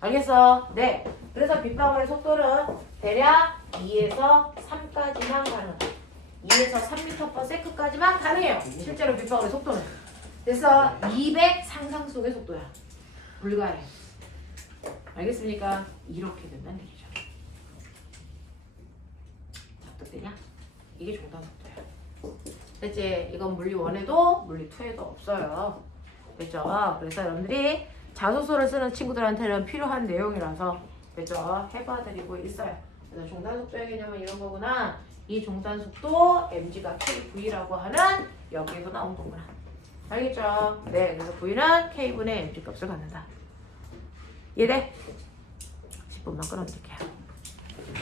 알겠어? 네. 그래서 빗방울의 속도는 대략 2에서 3까지만 가능해. 2에서 3m/s까지만 가능해요. 실제로 빗방울의 속도는. 그래서 200 상상속의 속도야. 불가해. 알겠습니까? 이렇게 된다는 얘기죠. 납득되냐? 이게 종단 속도야. 됐지? 이건 물리 1에도 물리 2에도 없어요. 됐죠? 그래서 여러분들이 자소서를 쓰는 친구들한테는 필요한 내용이라서 됐죠? 해봐드리고 있어요. 그래서 종단 속도의 개념은 이런 거구나. 이 종단 속도 mg가 kv라고 하는 여기에서 나온 거구나. 알겠죠? 네, 그래서 v는 k분의 mg 값을 갖는다. 이해돼? 10분만 끊어드릴게요.